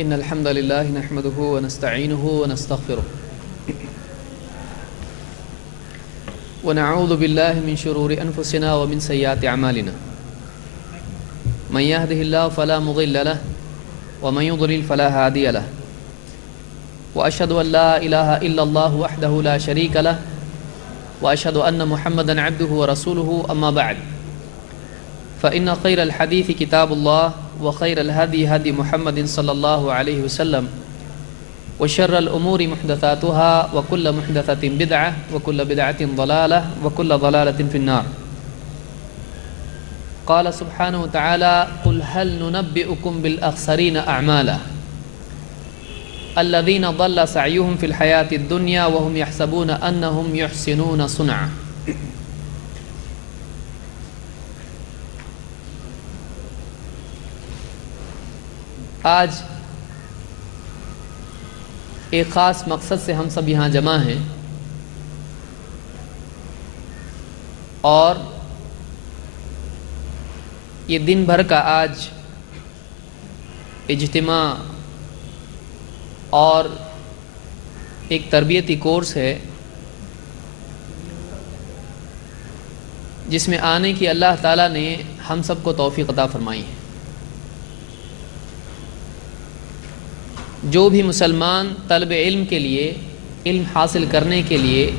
إن الحمد لله نحمده ونستعينه ونستغفره ونعوذ بالله من شرور أنفسنا ومن سيئات أعمالنا من يهده الله فلا مضل له ومن يضلل فلا هادي له وأشهد أن لا إله إلا الله وحده لا شريك له وأشهد أن محمدا عبده ورسوله أما بعد فإن خير الحديث كتاب الله وخير الهدي هدي محمد صلى الله عليه وسلم وشر الأمور محدثاتها وكل محدثة بدعة وكل بدعة ضلالة وكل ضلالة في النار. قال سبحانه وتعالى قل هل ننبئكم بالأخسرين أعمالا الذين ضل سعيهم في الحياة الدنيا وهم يحسبون أنهم يحسنون صنعا. آج ایک خاص مقصد سے ہم سب یہاں جمع ہیں اور یہ دن بھر کا آج اجتماع اور ایک تربیتی کورس ہے جس میں آنے کی اللہ تعالیٰ نے ہم سب کو توفیق عطا فرمائی ہے. جو بھی مسلمان طلب علم کے لیے علم حاصل کرنے کے لیے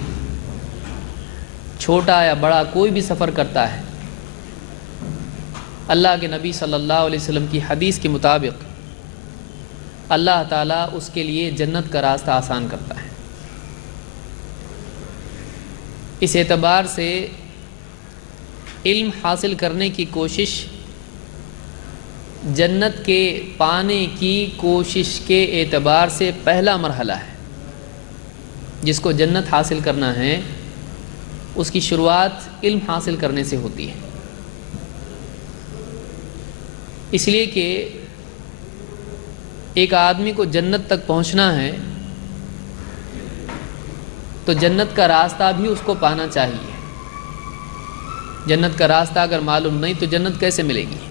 چھوٹا یا بڑا کوئی بھی سفر کرتا ہے، اللہ کے نبی صلی اللہ علیہ وسلم کی حدیث کے مطابق اللہ تعالیٰ اس کے لیے جنت کا راستہ آسان کرتا ہے. اس اعتبار سے علم حاصل کرنے کی کوشش جنت کے پانے کی کوشش کے اعتبار سے پہلا مرحلہ ہے. جس کو جنت حاصل کرنا ہے اس کی شروعات علم حاصل کرنے سے ہوتی ہے. اس لیے کہ ایک آدمی کو جنت تک پہنچنا ہے تو جنت کا راستہ بھی اس کو پانا چاہیے. جنت کا راستہ اگر معلوم نہیں تو جنت کیسے ملے گی؟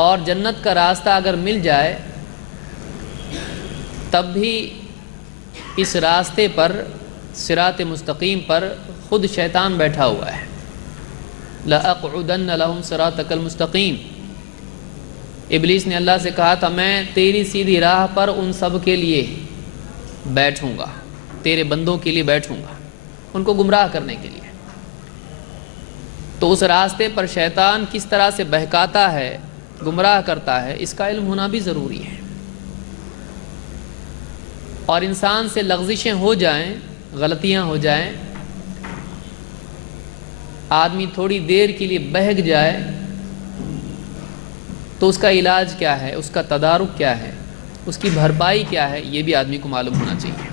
اور جنت کا راستہ اگر مل جائے تب بھی اس راستے پر صراط مستقیم پر خود شیطان بیٹھا ہوا ہے. لَأَقْعُدَنَّ لَهُمْ صِرَاطَكَ الْمُسْتَقِيمِ. ابلیس نے اللہ سے کہا تھا میں تیری سیدھی راہ پر ان سب کے لیے بیٹھوں گا، تیرے بندوں کے لیے بیٹھوں گا، ان کو گمراہ کرنے کے لیے. تو اس راستے پر شیطان کس طرح سے بہکاتا ہے، گمراہ کرتا ہے، اس کا علم ہونا بھی ضروری ہے. اور انسان سے لغزشیں ہو جائیں، غلطیاں ہو جائیں، آدمی تھوڑی دیر کے لیے بہک جائے تو اس کا علاج کیا ہے، اس کا تدارک کیا ہے، اس کی بھرپائی کیا ہے، یہ بھی آدمی کو معلوم ہونا چاہیے.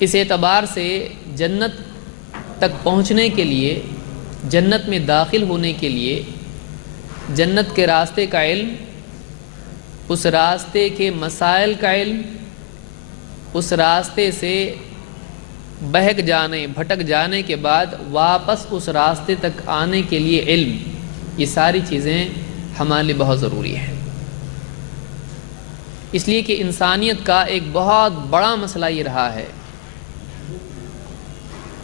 اس اعتبار سے جنت تک پہنچنے کے لیے، جنت میں داخل ہونے کے لیے جنت کے راستے کا علم، اس راستے کے مسائل کا علم، اس راستے سے بہک جانے، بھٹک جانے کے بعد واپس اس راستے تک آنے کے لیے علم، یہ ساری چیزیں ہمارے لیے بہت ضروری ہیں. اس لیے کہ انسانیت کا ایک بہت بڑا مسئلہ یہ رہا ہے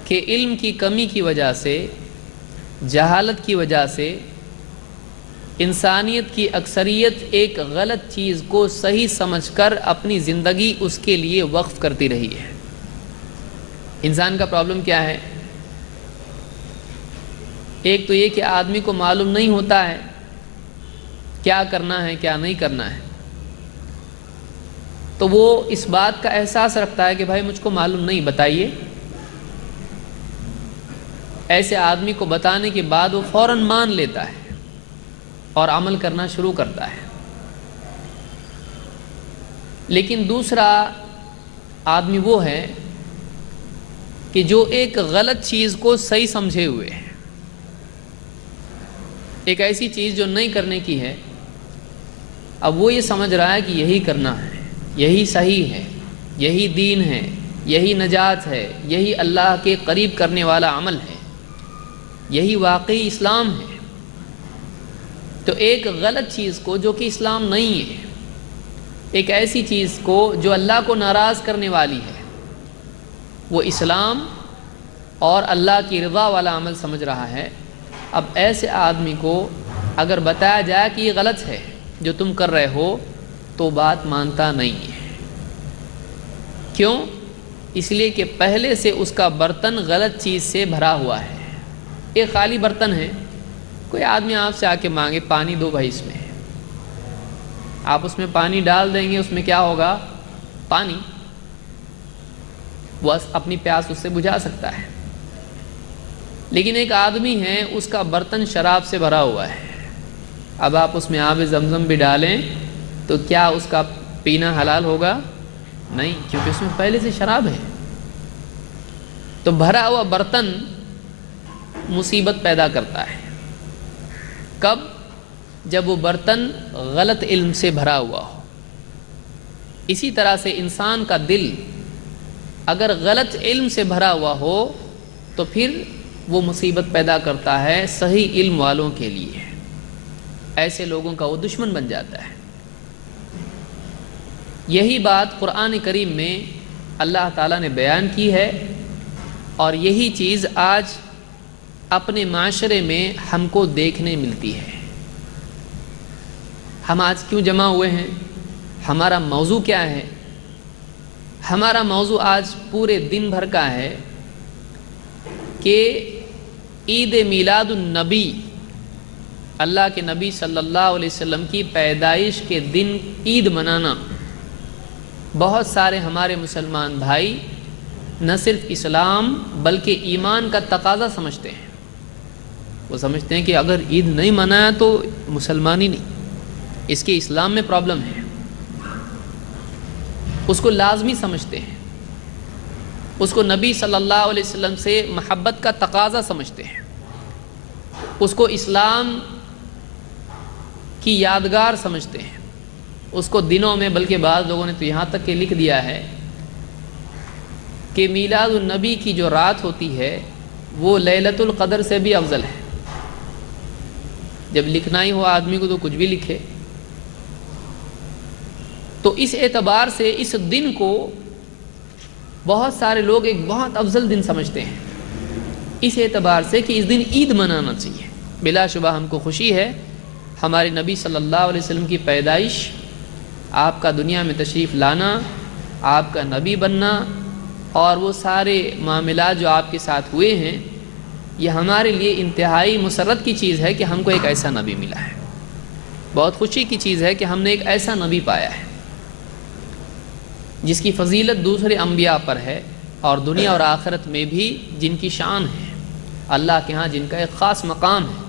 کہ علم کی کمی کی وجہ سے، جہالت کی وجہ سے انسانیت کی اکثریت ایک غلط چیز کو صحیح سمجھ کر اپنی زندگی اس کے لیے وقف کرتی رہی ہے. انسان کا پرابلم کیا ہے؟ ایک تو یہ کہ آدمی کو معلوم نہیں ہوتا ہے کیا کرنا ہے کیا نہیں کرنا ہے، تو وہ اس بات کا احساس رکھتا ہے کہ بھائی مجھ کو معلوم نہیں، بتائیے. ایسے آدمی کو بتانے کے بعد وہ فوراً مان لیتا ہے اور عمل کرنا شروع کرتا ہے. لیکن دوسرا آدمی وہ ہے کہ جو ایک غلط چیز کو صحیح سمجھے ہوئے ہے، ایک ایسی چیز جو نہیں کرنے کی ہے، اب وہ یہ سمجھ رہا ہے کہ یہی کرنا ہے، یہی صحیح ہے، یہی دین ہے، یہی نجات ہے، یہی اللہ کے قریب کرنے والا عمل ہے، یہی واقعی اسلام ہے. تو ایک غلط چیز کو جو کہ اسلام نہیں ہے، ایک ایسی چیز کو جو اللہ کو ناراض کرنے والی ہے، وہ اسلام اور اللہ کی رضا والا عمل سمجھ رہا ہے. اب ایسے آدمی کو اگر بتایا جائے کہ یہ غلط ہے جو تم کر رہے ہو تو بات مانتا نہیں ہے. کیوں؟ اس لیے کہ پہلے سے اس کا برتن غلط چیز سے بھرا ہوا ہے. ایک خالی برتن ہے، کوئی آدمی آپ سے آ کے مانگے پانی دو بھائی اس میں، آپ اس میں پانی ڈال دیں گے، اس میں کیا ہوگا؟ پانی. وہ اپنی پیاس اس سے بجھا سکتا ہے. لیکن ایک آدمی ہے، اس کا برتن شراب سے بھرا ہوا ہے، اب آپ اس میں آب زمزم بھی ڈالیں تو کیا اس کا پینا حلال ہوگا؟ نہیں، کیونکہ اس میں پہلے سے شراب ہے. تو بھرا ہوا برتن مصیبت پیدا کرتا ہے. کب؟ جب وہ برتن غلط علم سے بھرا ہوا ہو. اسی طرح سے انسان کا دل اگر غلط علم سے بھرا ہوا ہو تو پھر وہ مصیبت پیدا کرتا ہے صحیح علم والوں کے لیے. ایسے لوگوں کا وہ دشمن بن جاتا ہے. یہی بات قرآن کریم میں اللہ تعالیٰ نے بیان کی ہے، اور یہی چیز آج اپنے معاشرے میں ہم کو دیکھنے ملتی ہے. ہم آج کیوں جمع ہوئے ہیں؟ ہمارا موضوع کیا ہے؟ ہمارا موضوع آج پورے دن بھر کا ہے کہ عید میلاد النبی، اللہ کے نبی صلی اللہ علیہ وسلم کی پیدائش کے دن عید منانا بہت سارے ہمارے مسلمان بھائی نہ صرف اسلام بلکہ ایمان کا تقاضا سمجھتے ہیں. وہ سمجھتے ہیں کہ اگر عید نہیں منایا تو مسلمان ہی نہیں، اس کے اسلام میں پرابلم ہے. اس کو لازمی سمجھتے ہیں، اس کو نبی صلی اللہ علیہ وسلم سے محبت کا تقاضا سمجھتے ہیں، اس کو اسلام کی یادگار سمجھتے ہیں. اس کو دنوں میں، بلکہ بعض لوگوں نے تو یہاں تک کہ لکھ دیا ہے کہ میلاد النبی کی جو رات ہوتی ہے وہ لیلۃ القدر سے بھی افضل ہے. جب لکھنا ہی ہو آدمی کو تو کچھ بھی لکھے. تو اس اعتبار سے اس دن کو بہت سارے لوگ ایک بہت افضل دن سمجھتے ہیں، اس اعتبار سے کہ اس دن عید منانا چاہیے. بلا شبہ ہم کو خوشی ہے ہمارے نبی صلی اللہ علیہ وسلم کی پیدائش، آپ کا دنیا میں تشریف لانا، آپ کا نبی بننا، اور وہ سارے معاملات جو آپ کے ساتھ ہوئے ہیں، یہ ہمارے لیے انتہائی مسرت کی چیز ہے کہ ہم کو ایک ایسا نبی ملا ہے. بہت خوشی کی چیز ہے کہ ہم نے ایک ایسا نبی پایا ہے جس کی فضیلت دوسرے انبیاء پر ہے، اور دنیا اور آخرت میں بھی جن کی شان ہے، اللہ کے ہاں جن کا ایک خاص مقام ہے.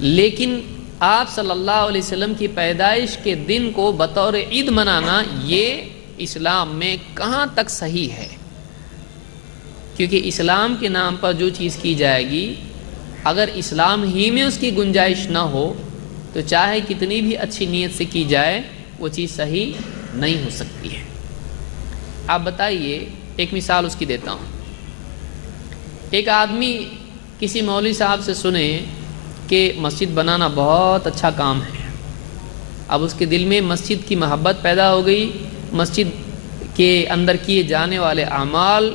لیکن آپ صلی اللہ علیہ وسلم کی پیدائش کے دن کو بطور عید منانا یہ اسلام میں کہاں تک صحیح ہے؟ کیونکہ اسلام کے نام پر جو چیز کی جائے گی، اگر اسلام ہی میں اس کی گنجائش نہ ہو تو چاہے کتنی بھی اچھی نیت سے کی جائے وہ چیز صحیح نہیں ہو سکتی ہے. آپ بتائیے، ایک مثال اس کی دیتا ہوں. ایک آدمی کسی مولوی صاحب سے سنے کہ مسجد بنانا بہت اچھا کام ہے. اب اس کے دل میں مسجد کی محبت پیدا ہو گئی، مسجد کے اندر کیے جانے والے اعمال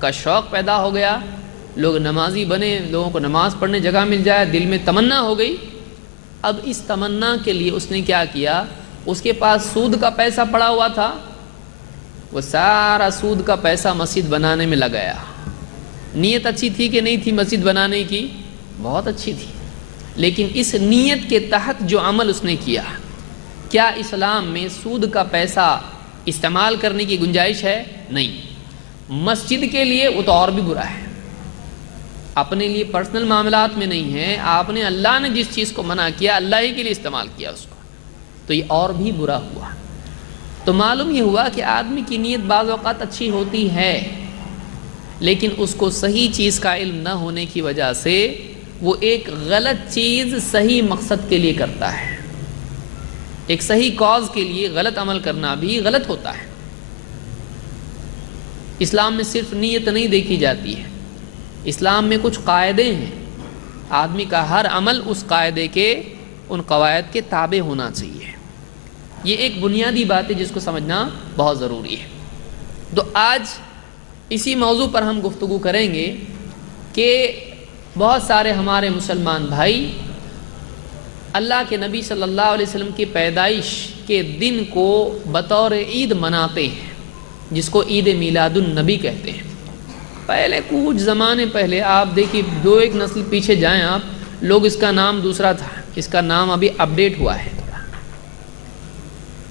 کا شوق پیدا ہو گیا، لوگ نمازی بنے، لوگوں کو نماز پڑھنے جگہ مل جائے، دل میں تمنا ہو گئی. اب اس تمنا کے لیے اس نے کیا کیا؟ اس کے پاس سود کا پیسہ پڑا ہوا تھا، وہ سارا سود کا پیسہ مسجد بنانے میں لگایا. نیت اچھی تھی کہ نہیں تھی مسجد بنانے کی؟ بہت اچھی تھی. لیکن اس نیت کے تحت جو عمل اس نے کیا، کیا اسلام میں سود کا پیسہ استعمال کرنے کی گنجائش ہے؟ نہیں. مسجد کے لیے وہ تو اور بھی برا ہے. اپنے لیے پرسنل معاملات میں نہیں ہے، آپ نے اللہ نے جس چیز کو منع کیا اللہ ہی کے لیے استعمال کیا اس کو، تو یہ اور بھی برا ہوا. تو معلوم یہ ہوا کہ آدمی کی نیت بعض اوقات اچھی ہوتی ہے، لیکن اس کو صحیح چیز کا علم نہ ہونے کی وجہ سے وہ ایک غلط چیز صحیح مقصد کے لیے کرتا ہے. ایک صحیح کاز کے لیے غلط عمل کرنا بھی غلط ہوتا ہے. اسلام میں صرف نیت نہیں دیکھی جاتی ہے، اسلام میں کچھ قاعدے ہیں. آدمی کا ہر عمل اس قاعدے کے، ان قواعد کے تابع ہونا چاہیے۔ یہ ایک بنیادی بات ہے جس کو سمجھنا بہت ضروری ہے۔ تو آج اسی موضوع پر ہم گفتگو کریں گے کہ بہت سارے ہمارے مسلمان بھائی اللہ کے نبی صلی اللہ علیہ وسلم کی پیدائش کے دن کو بطور عید مناتے ہیں، جس کو عید میلاد النبی کہتے ہیں۔ پہلے کچھ زمانے پہلے آپ دیکھیے، دو ایک نسل پیچھے جائیں آپ، لوگ اس کا نام دوسرا تھا، اس کا نام ابھی اپڈیٹ ہوا ہے تھوڑا۔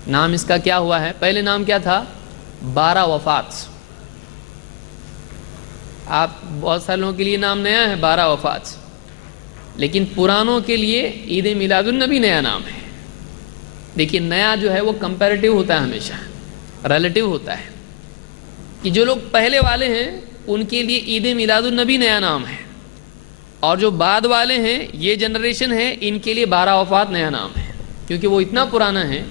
نام اس کا کیا ہوا ہے؟ پہلے نام کیا تھا؟ 12 وفات۔ آپ بہت سارے لوگوں کے لیے نام نیا ہے 12 وفات، لیکن پرانوں کے لیے عید میلاد النبی نیا نام ہے۔ دیکھیے نیا جو ہے وہ کمپیریٹیو ہوتا ہے، ہمیشہ ریلیٹیو ہوتا ہے، کہ جو لوگ پہلے والے ہیں ان کے لیے عید میلاد النبی نیا نام ہے، اور جو بعد والے ہیں، یہ جنریشن ہے، ان کے لیے 12 وفات نیا نام ہے، کیونکہ وہ اتنا پرانا ہے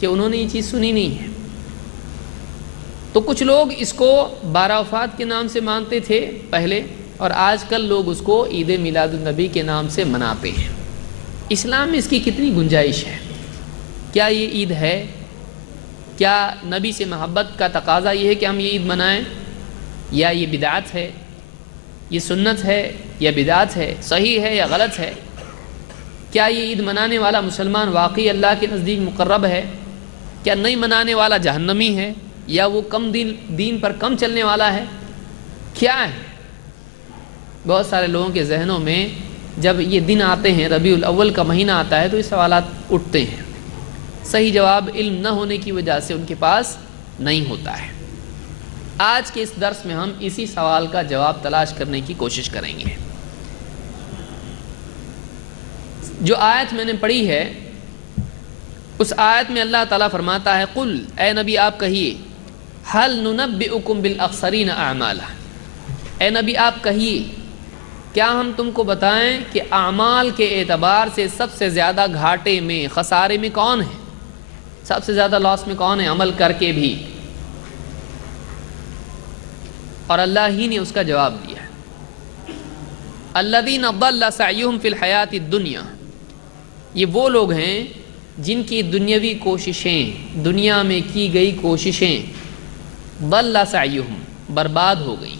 کہ انہوں نے یہ چیز سنی نہیں ہے۔ تو کچھ لوگ اس کو 12 وفات کے نام سے مانتے تھے پہلے، اور آج کل لوگ اس کو عید میلاد النبی کے نام سے مناتے ہیں۔ اسلام میں اس کی کتنی گنجائش ہے؟ کیا یہ عید ہے؟ کیا نبی سے محبت کا تقاضا یہ ہے کہ ہم یہ عید منائیں، یا یہ بدعت ہے؟ یہ سنت ہے یا بدعت ہے؟ صحیح ہے یا غلط ہے؟ کیا یہ عید منانے والا مسلمان واقعی اللہ کے نزدیک مقرب ہے؟ کیا نہیں منانے والا جہنمی ہے، یا وہ کم دین پر کم چلنے والا ہے؟ کیا ہے؟ بہت سارے لوگوں کے ذہنوں میں جب یہ دن آتے ہیں، ربیع الاول کا مہینہ آتا ہے، تو یہ سوالات اٹھتے ہیں۔ صحیح جواب علم نہ ہونے کی وجہ سے ان کے پاس نہیں ہوتا ہے۔ آج کے اس درس میں ہم اسی سوال کا جواب تلاش کرنے کی کوشش کریں گے۔ جو آیت میں نے پڑھی ہے، اس آیت میں اللہ تعالیٰ فرماتا ہے، قل، اے نبی آپ کہیے، هل ننبئکم بالاخسرین اعمالا، اے نبی آپ کہیے، کیا ہم تم کو بتائیں کہ اعمال کے اعتبار سے سب سے زیادہ گھاٹے میں، خسارے میں کون ہے؟ سب سے زیادہ لاس میں کون ہے عمل کر کے بھی؟ اور اللہ ہی نے اس کا جواب دیا، الذین ضل سعیہم فی الحیات الدنیا، یہ وہ لوگ ہیں جن کی دنیاوی کوششیں، دنیا میں کی گئی کوششیں، ضل سعیہم، برباد ہو گئی،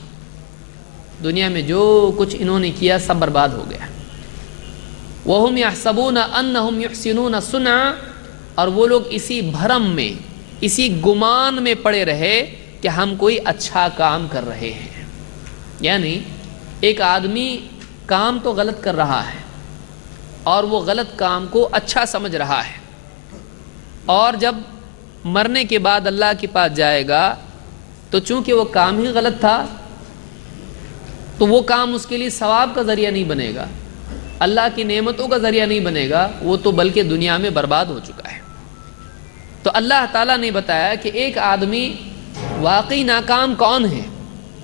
دنیا میں جو کچھ انہوں نے کیا سب برباد ہو گیا۔ وَهُمْ يَحْسَبُونَ أَنَّهُمْ يُحْسِنُونَ صُنْعًا، اور وہ لوگ اسی بھرم میں، اسی گمان میں پڑے رہے کہ ہم کوئی اچھا کام کر رہے ہیں۔ یعنی ایک آدمی کام تو غلط کر رہا ہے، اور وہ غلط کام کو اچھا سمجھ رہا ہے، اور جب مرنے کے بعد اللہ کے پاس جائے گا تو چونکہ وہ کام ہی غلط تھا، تو وہ کام اس کے لیے ثواب کا ذریعہ نہیں بنے گا، اللہ کی نعمتوں کا ذریعہ نہیں بنے گا، وہ تو بلکہ دنیا میں برباد ہو چکا ہے۔ تو اللہ تعالیٰ نے بتایا کہ ایک آدمی واقعی ناکام کون ہے؟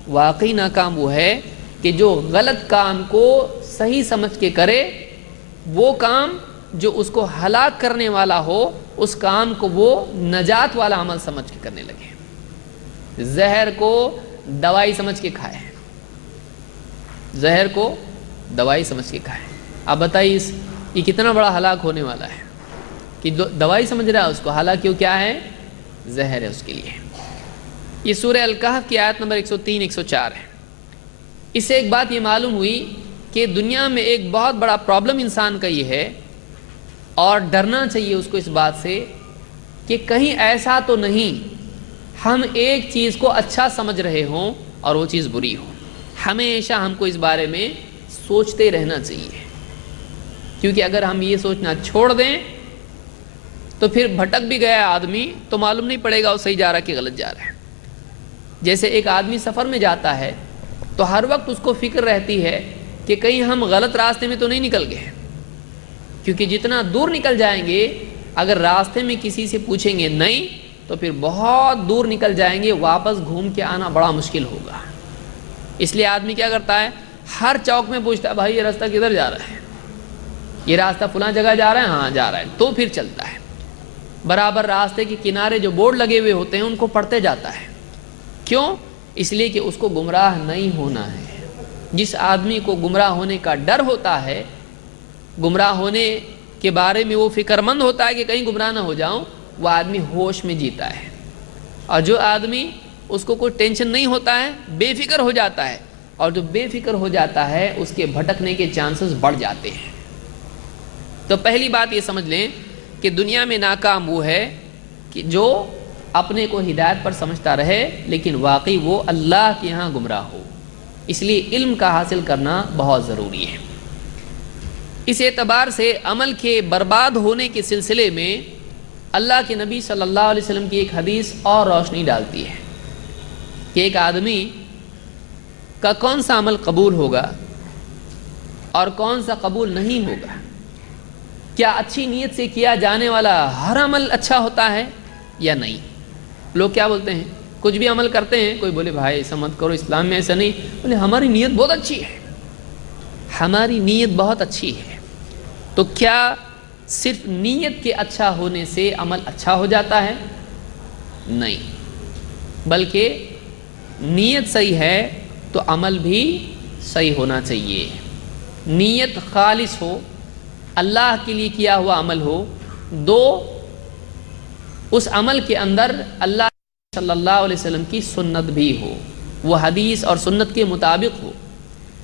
واقعی ناکام وہ ہے کہ جو غلط کام کو صحیح سمجھ کے کرے، وہ کام جو اس کو ہلاک کرنے والا ہو، اس کام کو وہ نجات والا عمل سمجھ کے کرنے لگے۔ زہر کو دوائی سمجھ کے کھائے، زہر کو دوائی سمجھ کے کھائے۔ اب بتائیے یہ کتنا بڑا ہلاک ہونے والا ہے کہ دوائی سمجھ رہا ہے اس کو، حالانکہ وہ کیا ہے؟ زہر ہے اس کے لیے۔ یہ سورہ الکہف کی آیت نمبر 103 104 ہے۔ اس سے ایک بات یہ معلوم ہوئی کہ دنیا میں ایک بہت بڑا پرابلم انسان کا یہ ہے، اور ڈرنا چاہیے اس کو اس بات سے کہ کہیں ایسا تو نہیں ہم ایک چیز کو اچھا سمجھ رہے ہوں اور وہ چیز بری ہو۔ ہمیشہ ہم کو اس بارے میں سوچتے رہنا چاہیے، کیونکہ اگر ہم یہ سوچنا چھوڑ دیں تو پھر بھٹک بھی گیا آدمی تو معلوم نہیں پڑے گا وہ صحیح جا رہا ہے کہ غلط جا رہا ہے۔ جیسے ایک آدمی سفر میں جاتا ہے تو ہر وقت اس کو فکر رہتی ہے کہ کہیں ہم غلط راستے میں تو نہیں نکل گئے، کیونکہ جتنا دور نکل جائیں گے اگر راستے میں کسی سے پوچھیں گے نہیں تو پھر بہت دور نکل جائیں گے، واپس گھوم کے آنا بڑا مشکل ہوگا۔ اس لیے آدمی کیا کرتا ہے؟ ہر چوک میں پوچھتا ہے بھائی یہ راستہ کدھر جا رہا ہے، یہ راستہ فلاں جگہ جا رہا ہے؟ ہاں جا رہا ہے، تو پھر چلتا ہے۔ برابر راستے کے کنارے جو بورڈ لگے ہوئے ہوتے ہیں ان کو پڑھتے جاتا ہے۔ کیوں؟ اس لیے کہ اس کو گمراہ نہیں ہونا ہے۔ جس آدمی کو گمراہ ہونے کا ڈر ہوتا ہے، گمراہ ہونے کے بارے میں وہ فکر مند ہوتا ہے کہ کہیں گمراہ نہ ہو جاؤں، وہ آدمی ہوش میں جیتا ہے۔ اور جو آدمی اس کو کوئی ٹینشن نہیں ہوتا ہے، بے فکر ہو جاتا ہے، اور جو بے فکر ہو جاتا ہے اس کے بھٹکنے کے چانسز بڑھ جاتے ہیں۔ تو پہلی بات یہ سمجھ لیں کہ دنیا میں ناکام وہ ہے کہ جو اپنے کو ہدایت پر سمجھتا رہے لیکن واقعی وہ اللہ کے یہاں گمراہ ہو۔ اس لیے علم کا حاصل کرنا بہت ضروری ہے۔ اس اعتبار سے عمل کے برباد ہونے کے سلسلے میں اللہ کے نبی صلی اللہ علیہ وسلم کی ایک حدیث اور روشنی ڈالتی ہے کہ ایک آدمی کا کون سا عمل قبول ہوگا اور کون سا قبول نہیں ہوگا۔ کیا اچھی نیت سے کیا جانے والا ہر عمل اچھا ہوتا ہے یا نہیں؟ لوگ کیا بولتے ہیں، کچھ بھی عمل کرتے ہیں، کوئی بولے بھائی ایسا مت کرو، اسلام میں ایسا نہیں، بولے ہماری نیت بہت اچھی ہے، ہماری نیت بہت اچھی ہے۔ تو کیا صرف نیت کے اچھا ہونے سے عمل اچھا ہو جاتا ہے؟ نہیں، بلکہ نیت صحیح ہے تو عمل بھی صحیح ہونا چاہیے۔ نیت خالص ہو، اللہ کے لیے کیا ہوا عمل ہو، دو اس عمل کے اندر اللہ صلی اللہ علیہ وسلم کی سنت بھی ہو، وہ حدیث اور سنت کے مطابق ہو،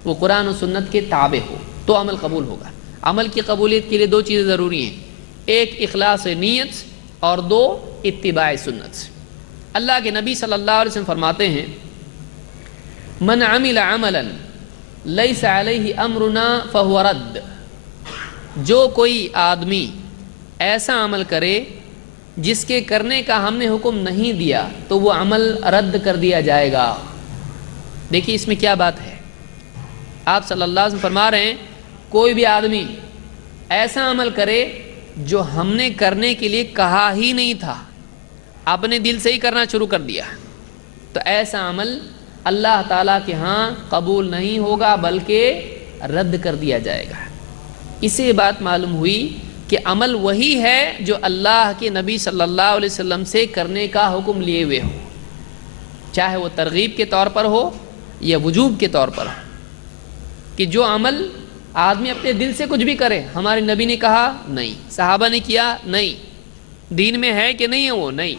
وہ قرآن و سنت کے تابع ہو، تو عمل قبول ہوگا۔ عمل کی قبولیت کے لیے دو چیزیں ضروری ہیں، ایک اخلاص نیت اور دو اتباع سنت۔ اللہ کے نبی صلی اللہ علیہ وسلم فرماتے ہیں من عمل عملا لیس علیہ امرنا فہو رد، جو کوئی آدمی ایسا عمل کرے جس کے کرنے کا ہم نے حکم نہیں دیا تو وہ عمل رد کر دیا جائے گا۔ دیکھیے اس میں کیا بات ہے، آپ صلی اللہ علیہ وسلم فرما رہے ہیں کوئی بھی آدمی ایسا عمل کرے جو ہم نے کرنے کے لیے کہا ہی نہیں تھا، اپنے دل سے ہی کرنا شروع کر دیا، تو ایسا عمل اللہ تعالیٰ کے ہاں قبول نہیں ہوگا بلکہ رد کر دیا جائے گا۔ اس سے بات معلوم ہوئی کہ عمل وہی ہے جو اللہ کے نبی صلی اللہ علیہ وسلم سے کرنے کا حکم لیے ہوئے ہو، چاہے وہ ترغیب کے طور پر ہو یا وجوب کے طور پر ہو، کہ جو عمل آدمی اپنے دل سے کچھ بھی کرے، ہمارے نبی نے کہا نہیں، صحابہ نے کیا نہیں، دین میں ہے کہ نہیں ہے وہ نہیں،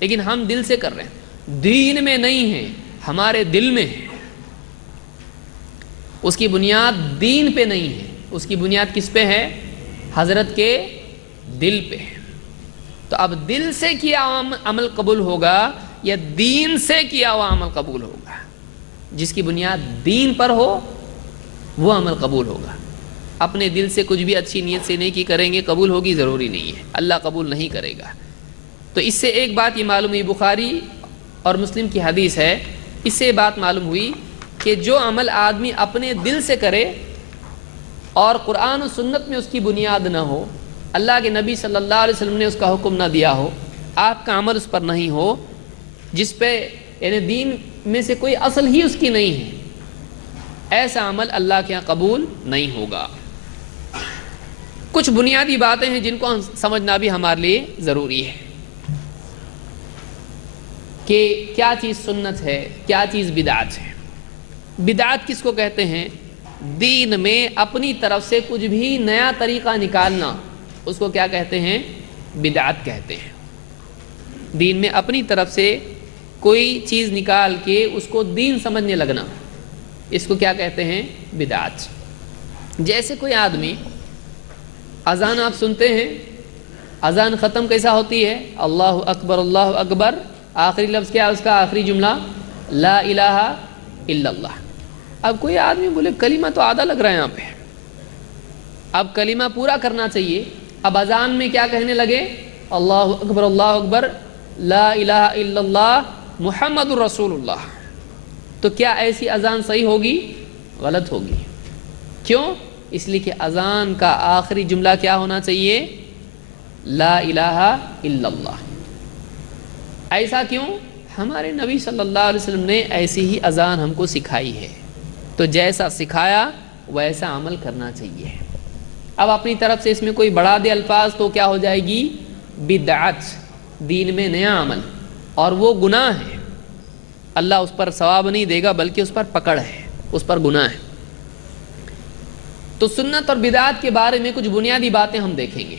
لیکن ہم دل سے کر رہے ہیں، دین میں نہیں ہے ہمارے دل میں ہے، اس کی بنیاد دین پہ نہیں ہے، اس کی بنیاد کس پہ ہے؟ حضرت کے دل پہ۔ تو اب دل سے کیا عمل قبول ہوگا یا دین سے کیا ہوا عمل قبول ہوگا؟ جس کی بنیاد دین پر ہو وہ عمل قبول ہوگا۔ اپنے دل سے کچھ بھی اچھی نیت سے نہیں کی کریں گے قبول ہوگی، ضروری نہیں ہے، اللہ قبول نہیں کرے گا۔ تو اس سے ایک بات یہ معلوم ہوئی، بخاری اور مسلم کی حدیث ہے، اس سے بات معلوم ہوئی کہ جو عمل آدمی اپنے دل سے کرے اور قرآن و سنت میں اس کی بنیاد نہ ہو، اللہ کے نبی صلی اللہ علیہ وسلم نے اس کا حکم نہ دیا ہو، آپ کا عمل اس پر نہیں ہو، جس پہ یعنی دین میں سے کوئی اصل ہی اس کی نہیں ہے، ایسا عمل اللہ کے یہاں قبول نہیں ہوگا۔ کچھ بنیادی باتیں ہیں جن کو سمجھنا بھی ہمارے لیے ضروری ہے کہ کیا چیز سنت ہے، کیا چیز بدعت ہے۔ بدعت کس کو کہتے ہیں؟ دین میں اپنی طرف سے کچھ بھی نیا طریقہ نکالنا، اس کو کیا کہتے ہیں؟ بدعت کہتے ہیں۔ دین میں اپنی طرف سے کوئی چیز نکال کے اس کو دین سمجھنے لگنا، اس کو کیا کہتے ہیں؟ بدعت۔ جیسے کوئی آدمی اذان آپ سنتے ہیں، اذان ختم کیسا ہوتی ہے؟ اللہ اکبر اللہ اکبر، آخری لفظ کیا ہے اس کا؟ آخری جملہ لا الہ الا اللہ۔ اب کوئی آدمی بولے کلمہ تو آدھا لگ رہا ہے یہاں پہ، اب کلمہ پورا کرنا چاہیے، اب اذان میں کیا کہنے لگے؟ اللہ اکبر لا الہ الا اللہ محمد الرسول اللہ۔ تو کیا ایسی اذان صحیح ہوگی؟ غلط ہوگی۔ کیوں؟ اس لیے کہ اذان کا آخری جملہ کیا ہونا چاہیے؟ لا الہ الا اللہ۔ ایسا کیوں؟ ہمارے نبی صلی اللہ علیہ وسلم نے ایسی ہی اذان ہم کو سکھائی ہے، تو جیسا سکھایا ویسا عمل کرنا چاہیے۔ اب اپنی طرف سے اس میں کوئی بڑھا دے الفاظ تو کیا ہو جائے گی؟ بدعت، دین میں نیا عمل، اور وہ گناہ ہے، اللہ اس پر ثواب نہیں دے گا بلکہ اس پر پکڑ ہے۔ اس پر گناہ ہے۔ تو سنت اور بدعات کے بارے میں کچھ بنیادی باتیں ہم دیکھیں گے۔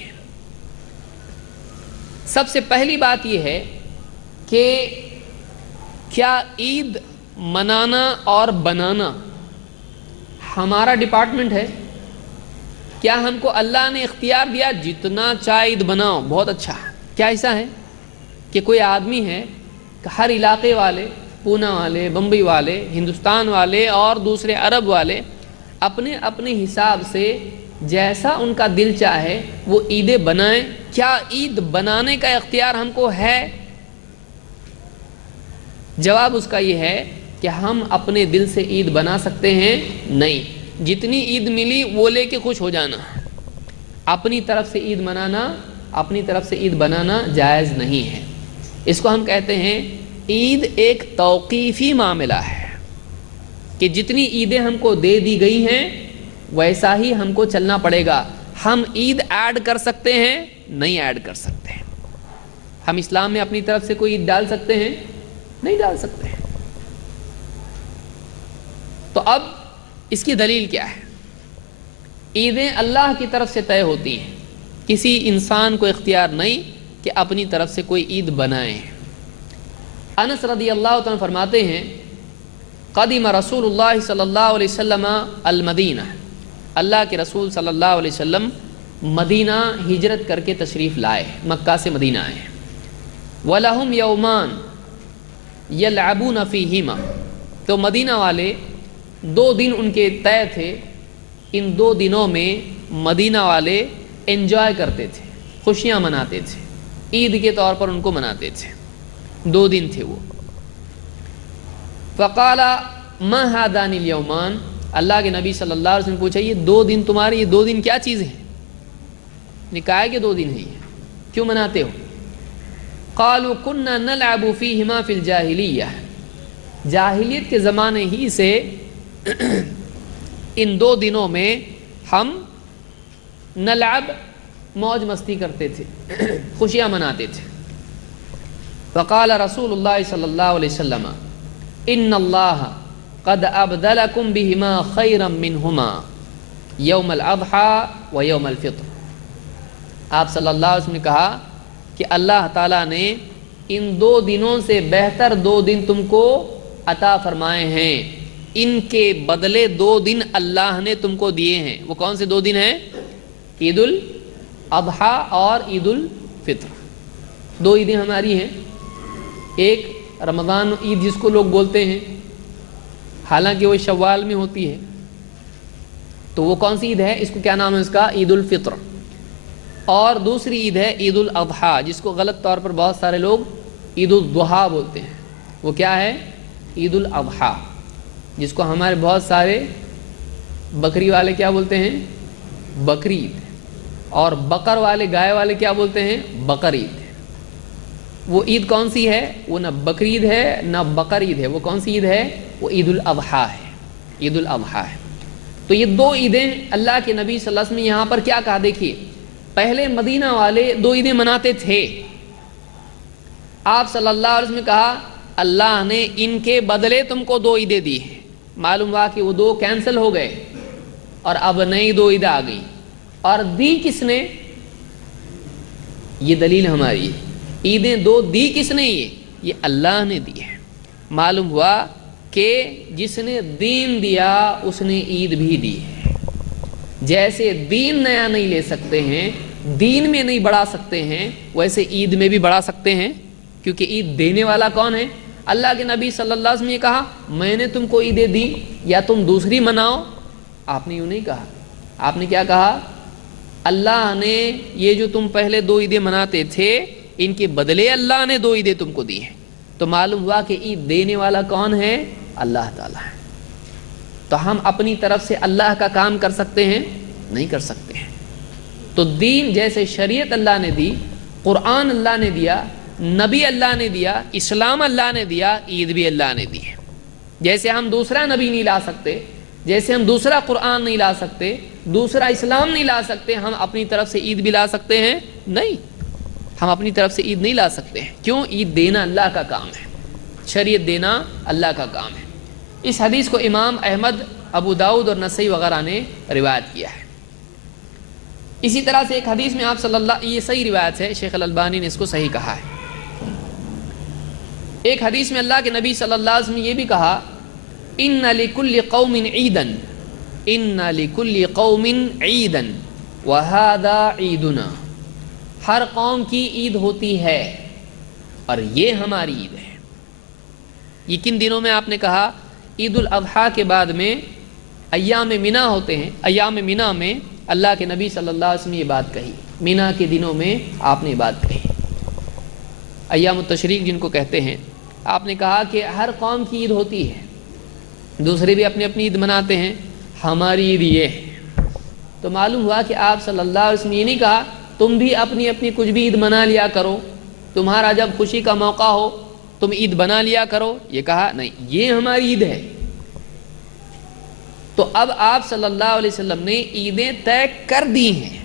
سب سے پہلی بات یہ ہے کہ کیا عید منانا اور بنانا ہمارا ڈپارٹمنٹ ہے؟ کیا ہم کو اللہ نے اختیار دیا جتنا چاہے عید بناؤ، بہت اچھا؟ کیا ایسا ہے کہ کوئی آدمی ہے کہ ہر علاقے والے، پونا والے، بمبئی والے، ہندوستان والے اور دوسرے عرب والے اپنے اپنے حساب سے جیسا ان کا دل چاہے وہ عیدیں بنائیں؟ کیا عید بنانے کا اختیار ہم کو ہے؟ جواب اس کا یہ ہے کہ ہم اپنے دل سے عید بنا سکتے ہیں؟ نہیں۔ جتنی عید ملی وہ لے کے خوش ہو جانا، اپنی طرف سے عید منانا، اپنی طرف سے عید بنانا جائز نہیں ہے۔ اس کو ہم کہتے ہیں عید ایک توقیفی معاملہ ہے کہ جتنی عیدیں ہم کو دے دی گئی ہیں ویسا ہی ہم کو چلنا پڑے گا۔ ہم عید ایڈ کر سکتے ہیں؟ نہیں ایڈ کر سکتے ہیں۔ ہم اسلام میں اپنی طرف سے کوئی عید ڈال سکتے ہیں؟ نہیں ڈال سکتے ہیں۔ تو اب اس کی دلیل کیا ہے؟ عیدیں اللہ کی طرف سے طے ہوتی ہیں، کسی انسان کو اختیار نہیں کہ اپنی طرف سے کوئی عید بنائے۔ انس رضی اللہ تعالیٰ فرماتے ہیں قدم رسول اللہ صلی اللہ علیہ وسلم المدینہ، اللہ کے رسول صلی اللہ علیہ وسلم مدینہ ہجرت کر کے تشریف لائے، مکہ سے مدینہ آئے۔ وَلَهُمْ يَوْمَانِ يَلْعَبُونَ فِيهِمَا، تو مدینہ والے 2 دن ان کے طے تھے، ان 2 دنوں میں مدینہ والے انجوائے کرتے تھے، خوشیاں مناتے تھے، عید کے طور پر ان کو مناتے تھے۔ 2 دن تھے وہ۔ فقال ما هذان اليومان، اللہ کے نبی صلی اللہ علیہ وسلم نے پوچھا یہ 2 دن تمہارے، یہ 2 دن کیا چیز ہیں؟ نے کہا کہ 2 دن ہیں، یہ کیوں مناتے ہو؟ قالوا كنا نلعب فيهما في الجاہلیہ، جاہلیت کے زمانے ہی سے ان 2 دنوں میں ہم نلعب موج مستی کرتے تھے، خوشیاں مناتے تھے۔ فقال رسول اللہ صلی اللہ علیہ وسلم ان اللہ قد ابدلکم بہما خیرا منہما یوم الاضحی و یوم الفطر، آپ صلی اللہ علیہ وسلم نے کہا کہ اللہ تعالیٰ نے ان 2 دنوں سے بہتر 2 دن تم کو عطا فرمائے ہیں، ان کے بدلے 2 دن اللہ نے تم کو دیے ہیں۔ وہ کون سے 2 دن ہیں؟ عید الاضحیٰ اور عید الفطر۔ 2 عیدیں ہماری ہیں، ایک رمضان عید جس کو لوگ بولتے ہیں، حالانکہ وہ شوال میں ہوتی ہے، تو وہ کون سی عید ہے؟ اس کو کیا نام ہے اس کا؟ عید الفطر۔ اور دوسری عید ہے عید الاضحیٰ، جس کو غلط طور پر بہت سارے لوگ عید الضحیٰ بولتے ہیں۔ وہ کیا ہے؟ عید الاضحیٰ، جس کو ہمارے بہت سارے بکری والے کیا بولتے ہیں؟ بکری عید، اور بقر والے، گائے والے کیا بولتے ہیں؟ بقر عید۔ وہ عید کون سی ہے؟ وہ نہ بکری عید ہے نہ بقر عید ہے، وہ کون سی عید ہے؟ وہ عید الاضحیٰ ہے، عید الاضحیٰ ہے۔ تو یہ 2 عیدیں اللہ کے نبی صلی اللہ علیہ وسلم نے یہاں پر کیا کہا؟ دیکھیے، پہلے مدینہ والے 2 عیدیں مناتے تھے، آپ صلی اللہ علیہ وسلم نے کہا اللہ نے ان کے بدلے تم کو 2 عیدیں دی ہیں۔ معلوم ہوا کہ وہ 2 کینسل ہو گئے اور اب نئی 2 عیدیں آ گئی، اور دی کس نے؟ یہ دلیل ہماری ہے، عیدیں 2 دی کس نے؟ یہ اللہ نے دی ہے۔ معلوم ہوا کہ جس نے دین دیا اس نے عید بھی دی ہے۔ جیسے دین نیا نہیں لے سکتے ہیں، دین میں نہیں بڑھا سکتے ہیں، ویسے عید میں بھی بڑھا سکتے ہیں، کیونکہ عید دینے والا کون ہے؟ اللہ کے نبی صلی اللہ علیہ وسلم نے کہا میں نے تم کو عیدیں دی یا تم دوسری مناؤ؟ آپ نے یوں نہیں کہا، آپ نے کیا کہا؟ اللہ نے یہ جو تم پہلے 2 عیدیں مناتے تھے ان کے بدلے اللہ نے 2 عیدیں تم کو دی ہیں۔ تو معلوم ہوا کہ عید دینے والا کون ہے؟ اللہ تعالیٰ ہے۔ تو ہم اپنی طرف سے اللہ کا کام کر سکتے ہیں؟ نہیں کر سکتے ہیں۔ تو دین جیسے شریعت اللہ نے دی، قرآن اللہ نے دیا، نبی اللہ نے دیا، اسلام اللہ نے دیا، عید بھی اللہ نے دی ہے۔ جیسے ہم دوسرا نبی نہیں لا سکتے، جیسے ہم دوسرا قرآن نہیں لا سکتے، دوسرا اسلام نہیں لا سکتے، ہم اپنی طرف سے عید بھی لا سکتے ہیں؟ نہیں، ہم اپنی طرف سے عید نہیں لا سکتے ہیں۔ کیوں؟ عید دینا اللہ کا کام ہے، شریعت دینا اللہ کا کام ہے۔ اس حدیث کو امام احمد، ابو داؤد اور نسائی وغیرہ نے روایت کیا ہے۔ اسی طرح سے ایک حدیث میں آپ صلی اللہ، یہ صحیح روایت ہے، شیخ الالبانی نے اس کو صحیح کہا ہے۔ ایک حدیث میں اللہ کے نبی صلی اللہ علیہ وسلم نے یہ بھی کہا، ان لکل قوم عیدا، ان لکل قوم عیدا وہذا عیدنا، ہر قوم کی عید ہوتی ہے اور یہ ہماری عید ہے۔ یہ کن دنوں میں آپ نے کہا؟ عید الاضحیٰ کے بعد میں ایام منا ہوتے ہیں، ایام منا میں اللہ کے نبی صلی اللہ علیہ وسلم نے یہ بات کہی، منا کے دنوں میں آپ نے یہ بات کہی، ایام التشریق جن کو کہتے ہیں۔ آپ نے کہا کہ ہر قوم کی عید ہوتی ہے، دوسرے بھی اپنی اپنی عید مناتے ہیں، ہماری عید یہ ہے۔ تو معلوم ہوا کہ آپ صلی اللہ علیہ وسلم نے یہ نہیں کہا تم بھی اپنی اپنی کچھ بھی عید منا لیا کرو، تمہارا جب خوشی کا موقع ہو تم عید بنا لیا کرو، یہ کہا نہیں، یہ ہماری عید ہے۔ تو اب آپ صلی اللہ علیہ وسلم نے عیدیں طے کر دی ہیں،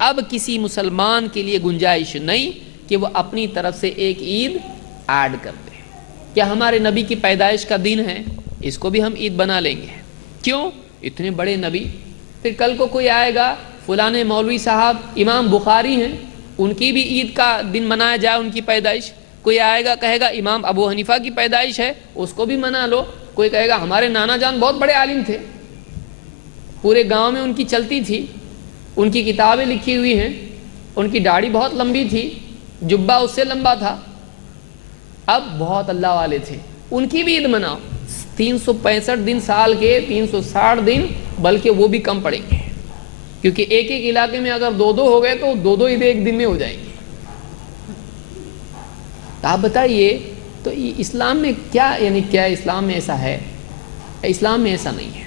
اب کسی مسلمان کے لیے گنجائش نہیں کہ وہ اپنی طرف سے ایک عید ایڈ کر دے۔ کیا ہمارے نبی کی پیدائش کا دن ہے، اس کو بھی ہم عید بنا لیں گے؟ کیوں؟ اتنے بڑے نبی۔ پھر کل کو کوئی آئے گا، فلانے مولوی صاحب امام بخاری ہیں، ان کی بھی عید کا دن منایا جائے، ان کی پیدائش۔ کوئی آئے گا کہے گا امام ابو حنیفہ کی پیدائش ہے، اس کو بھی منا لو۔ کوئی کہے گا ہمارے نانا جان بہت بڑے عالم تھے، پورے گاؤں میں ان کی چلتی تھی، ان کی کتابیں لکھی ہوئی ہیں، ان کی داڑھی بہت لمبی تھی، جبہ اس سے لمبا تھا، اب بہت اللہ والے تھے، ان کی بھی عید مناؤ۔ 365 دن سال کے 360 دن، بلکہ وہ بھی کم پڑیں گے، کیونکہ ایک ایک علاقے میں اگر دو ہو گئے تو دو عیدیں ایک دن میں ہو جائیں گی۔ تو آپ بتائیے تو اسلام میں کیا، یعنی کیا اسلام میں ایسا ہے؟ اسلام میں ایسا نہیں ہے۔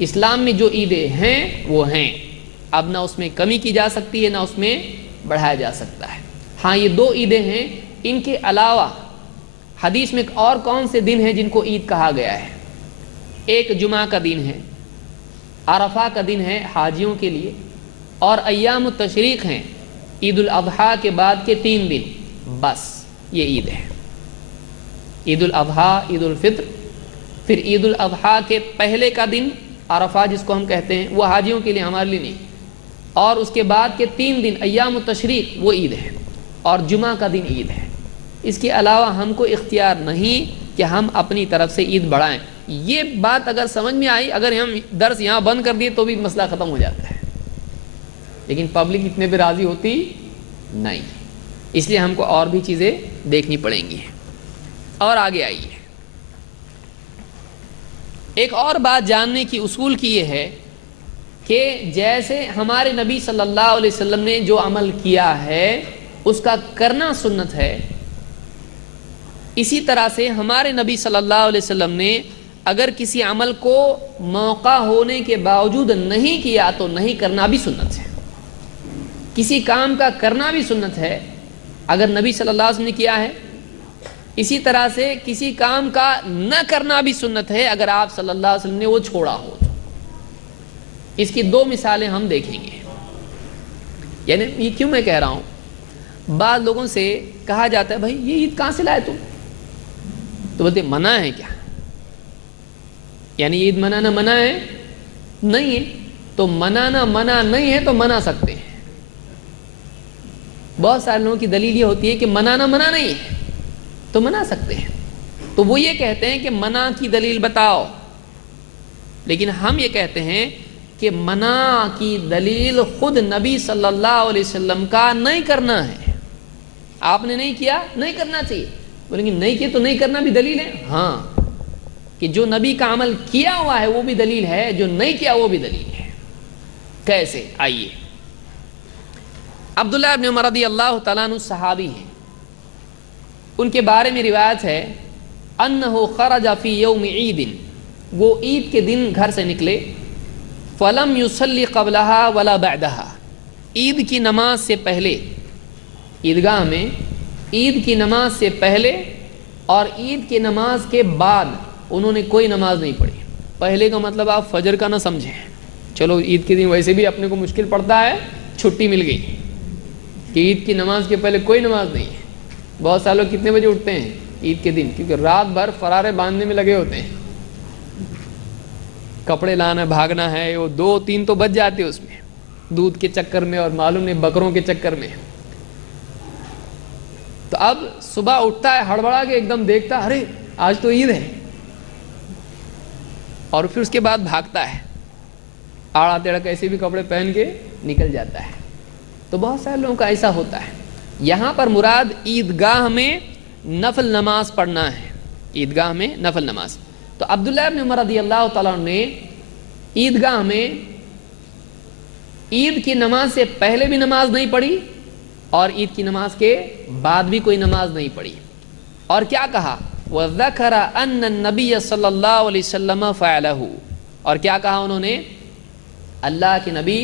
اسلام میں جو عیدیں ہیں وہ ہیں، اب نہ اس میں کمی کی جا سکتی ہے نہ اس میں بڑھایا جا سکتا ہے۔ ہاں یہ 2 عیدیں ہیں، ان کے علاوہ حدیث میں اور کون سے دن ہیں جن کو عید کہا گیا ہے؟ ایک جمعہ کا دن ہے، عرفہ کا دن ہے حاجیوں کے لیے، اور ایام التشریق ہیں، عید الاضحیٰ کے بعد کے 3 دن، بس یہ عید ہے۔ عید الاضحیٰ، عید الفطر، پھر عید الاضحیٰ کے پہلے کا دن عرفہ جس کو ہم کہتے ہیں، وہ حاجیوں کے لیے، ہمارے لیے نہیں، اور اس کے بعد کے 3 دن ایام التشریق وہ عید ہے، اور جمعہ کا دن عید ہے۔ اس کے علاوہ ہم کو اختیار نہیں کہ ہم اپنی طرف سے عید بڑھائیں۔ یہ بات اگر سمجھ میں آئی، اگر ہم درس یہاں بند کر دیے تو بھی مسئلہ ختم ہو جاتا ہے، لیکن پبلک اتنے بھی راضی ہوتی نہیں، اس لیے ہم کو اور بھی چیزیں دیکھنی پڑیں گی۔ اور آگے آئیے، ایک اور بات جاننے کی اصول کی یہ ہے کہ جیسے ہمارے نبی صلی اللہ علیہ وسلم نے جو عمل کیا ہے اس کا کرنا سنت ہے، اسی طرح سے ہمارے نبی صلی اللہ علیہ وسلم نے اگر کسی عمل کو موقع ہونے کے باوجود نہیں کیا تو نہیں کرنا بھی سنت ہے۔ کسی کام کا کرنا بھی سنت ہے اگر نبی صلی اللہ علیہ وسلم نے کیا ہے، اسی طرح سے کسی کام کا نہ کرنا بھی سنت ہے اگر آپ صلی اللہ علیہ وسلم نے وہ چھوڑا ہو۔ اس کی 2 مثالیں ہم دیکھیں گے۔ یعنی یہ کیوں میں کہہ رہا ہوں، بعض لوگوں سے کہا جاتا ہے بھائی یہ عید کہاں سے لائے تم؟ تو بولتے منع ہے کیا؟ یعنی عید منانا منع ہے؟ نہیں ہے۔ تو منانا منع نہیں ہے تو منا سکتے ہیں۔ بہت سارے لوگوں کی دلیل یہ ہوتی ہے کہ منانا منع نہیں ہے تو منا سکتے ہیں، تو وہ یہ کہتے ہیں کہ منع کی دلیل بتاؤ، لیکن ہم یہ کہتے ہیں کہ منع کی دلیل خود نبی صلی اللہ علیہ وسلم کا نہیں کرنا ہے۔ آپ نے نہیں کیا، نہیں کرنا چاہیے۔ بولیں گے نہیں کیا تو نہیں کرنا بھی دلیل ہے؟ ہاں، کہ جو نبی کا عمل کیا ہوا ہے وہ بھی دلیل ہے، جو نہیں کیا وہ بھی دلیل ہے۔ کیسے؟ آئیے، عبداللہ ابن عمر رضی اللہ تعالیٰ عنہ صحابی ہیں، ان کے بارے میں روایت ہے انہ خرج فی یوم عید، وہ عید کے دن گھر سے نکلے، فلم یصلی قبلها ولا بعدها، عید کی نماز سے پہلے، عیدگاہ میں عید کی نماز سے پہلے اور عید کی نماز کے بعد انہوں نے کوئی نماز نہیں پڑھی۔ پہلے کا مطلب آپ فجر کا نہ سمجھیں، چلو عید کے دن ویسے بھی اپنے کو مشکل پڑتا ہے، چھٹی مل گئی کہ عید کی نماز کے پہلے کوئی نماز نہیں ہے۔ بہت سارے لوگ کتنے بجے اٹھتے ہیں عید کے دن؟ کیونکہ رات بھر فرارے باندھنے میں لگے ہوتے ہیں، کپڑے لانا بھاگنا ہے، وہ 2-3 تو بچ جاتے اس میں، دودھ کے چکر میں اور معلوم نہیں بکروں کے چکر میں. تو اب صبح اٹھتا ہے ہڑبڑا کے، ایک دم دیکھتا ارے آج تو عید ہے، اور پھر اس کے بعد بھاگتا ہے، آڑا ٹیڑا کیسے بھی کپڑے پہن کے نکل جاتا ہے. تو بہت سارے لوگوں کا ایسا ہوتا ہے. یہاں پر مراد عیدگاہ میں نفل نماز پڑھنا ہے، عیدگاہ میں نفل نماز. تو عبداللہ ابن عمر رضی اللہ تعالیٰ عنہ نے عیدگاہ میں عید کی نماز سے پہلے بھی نماز نہیں پڑھی اور عید کی نماز کے بعد بھی کوئی نماز نہیں پڑھی. اور کیا کہا؟ وَذَكَرَ أَنَّ النَّبِيَّ صلی اللہ علیہ وسلم فَعَلَهُ. اور کیا کہا انہوں نے؟ اللہ کے نبی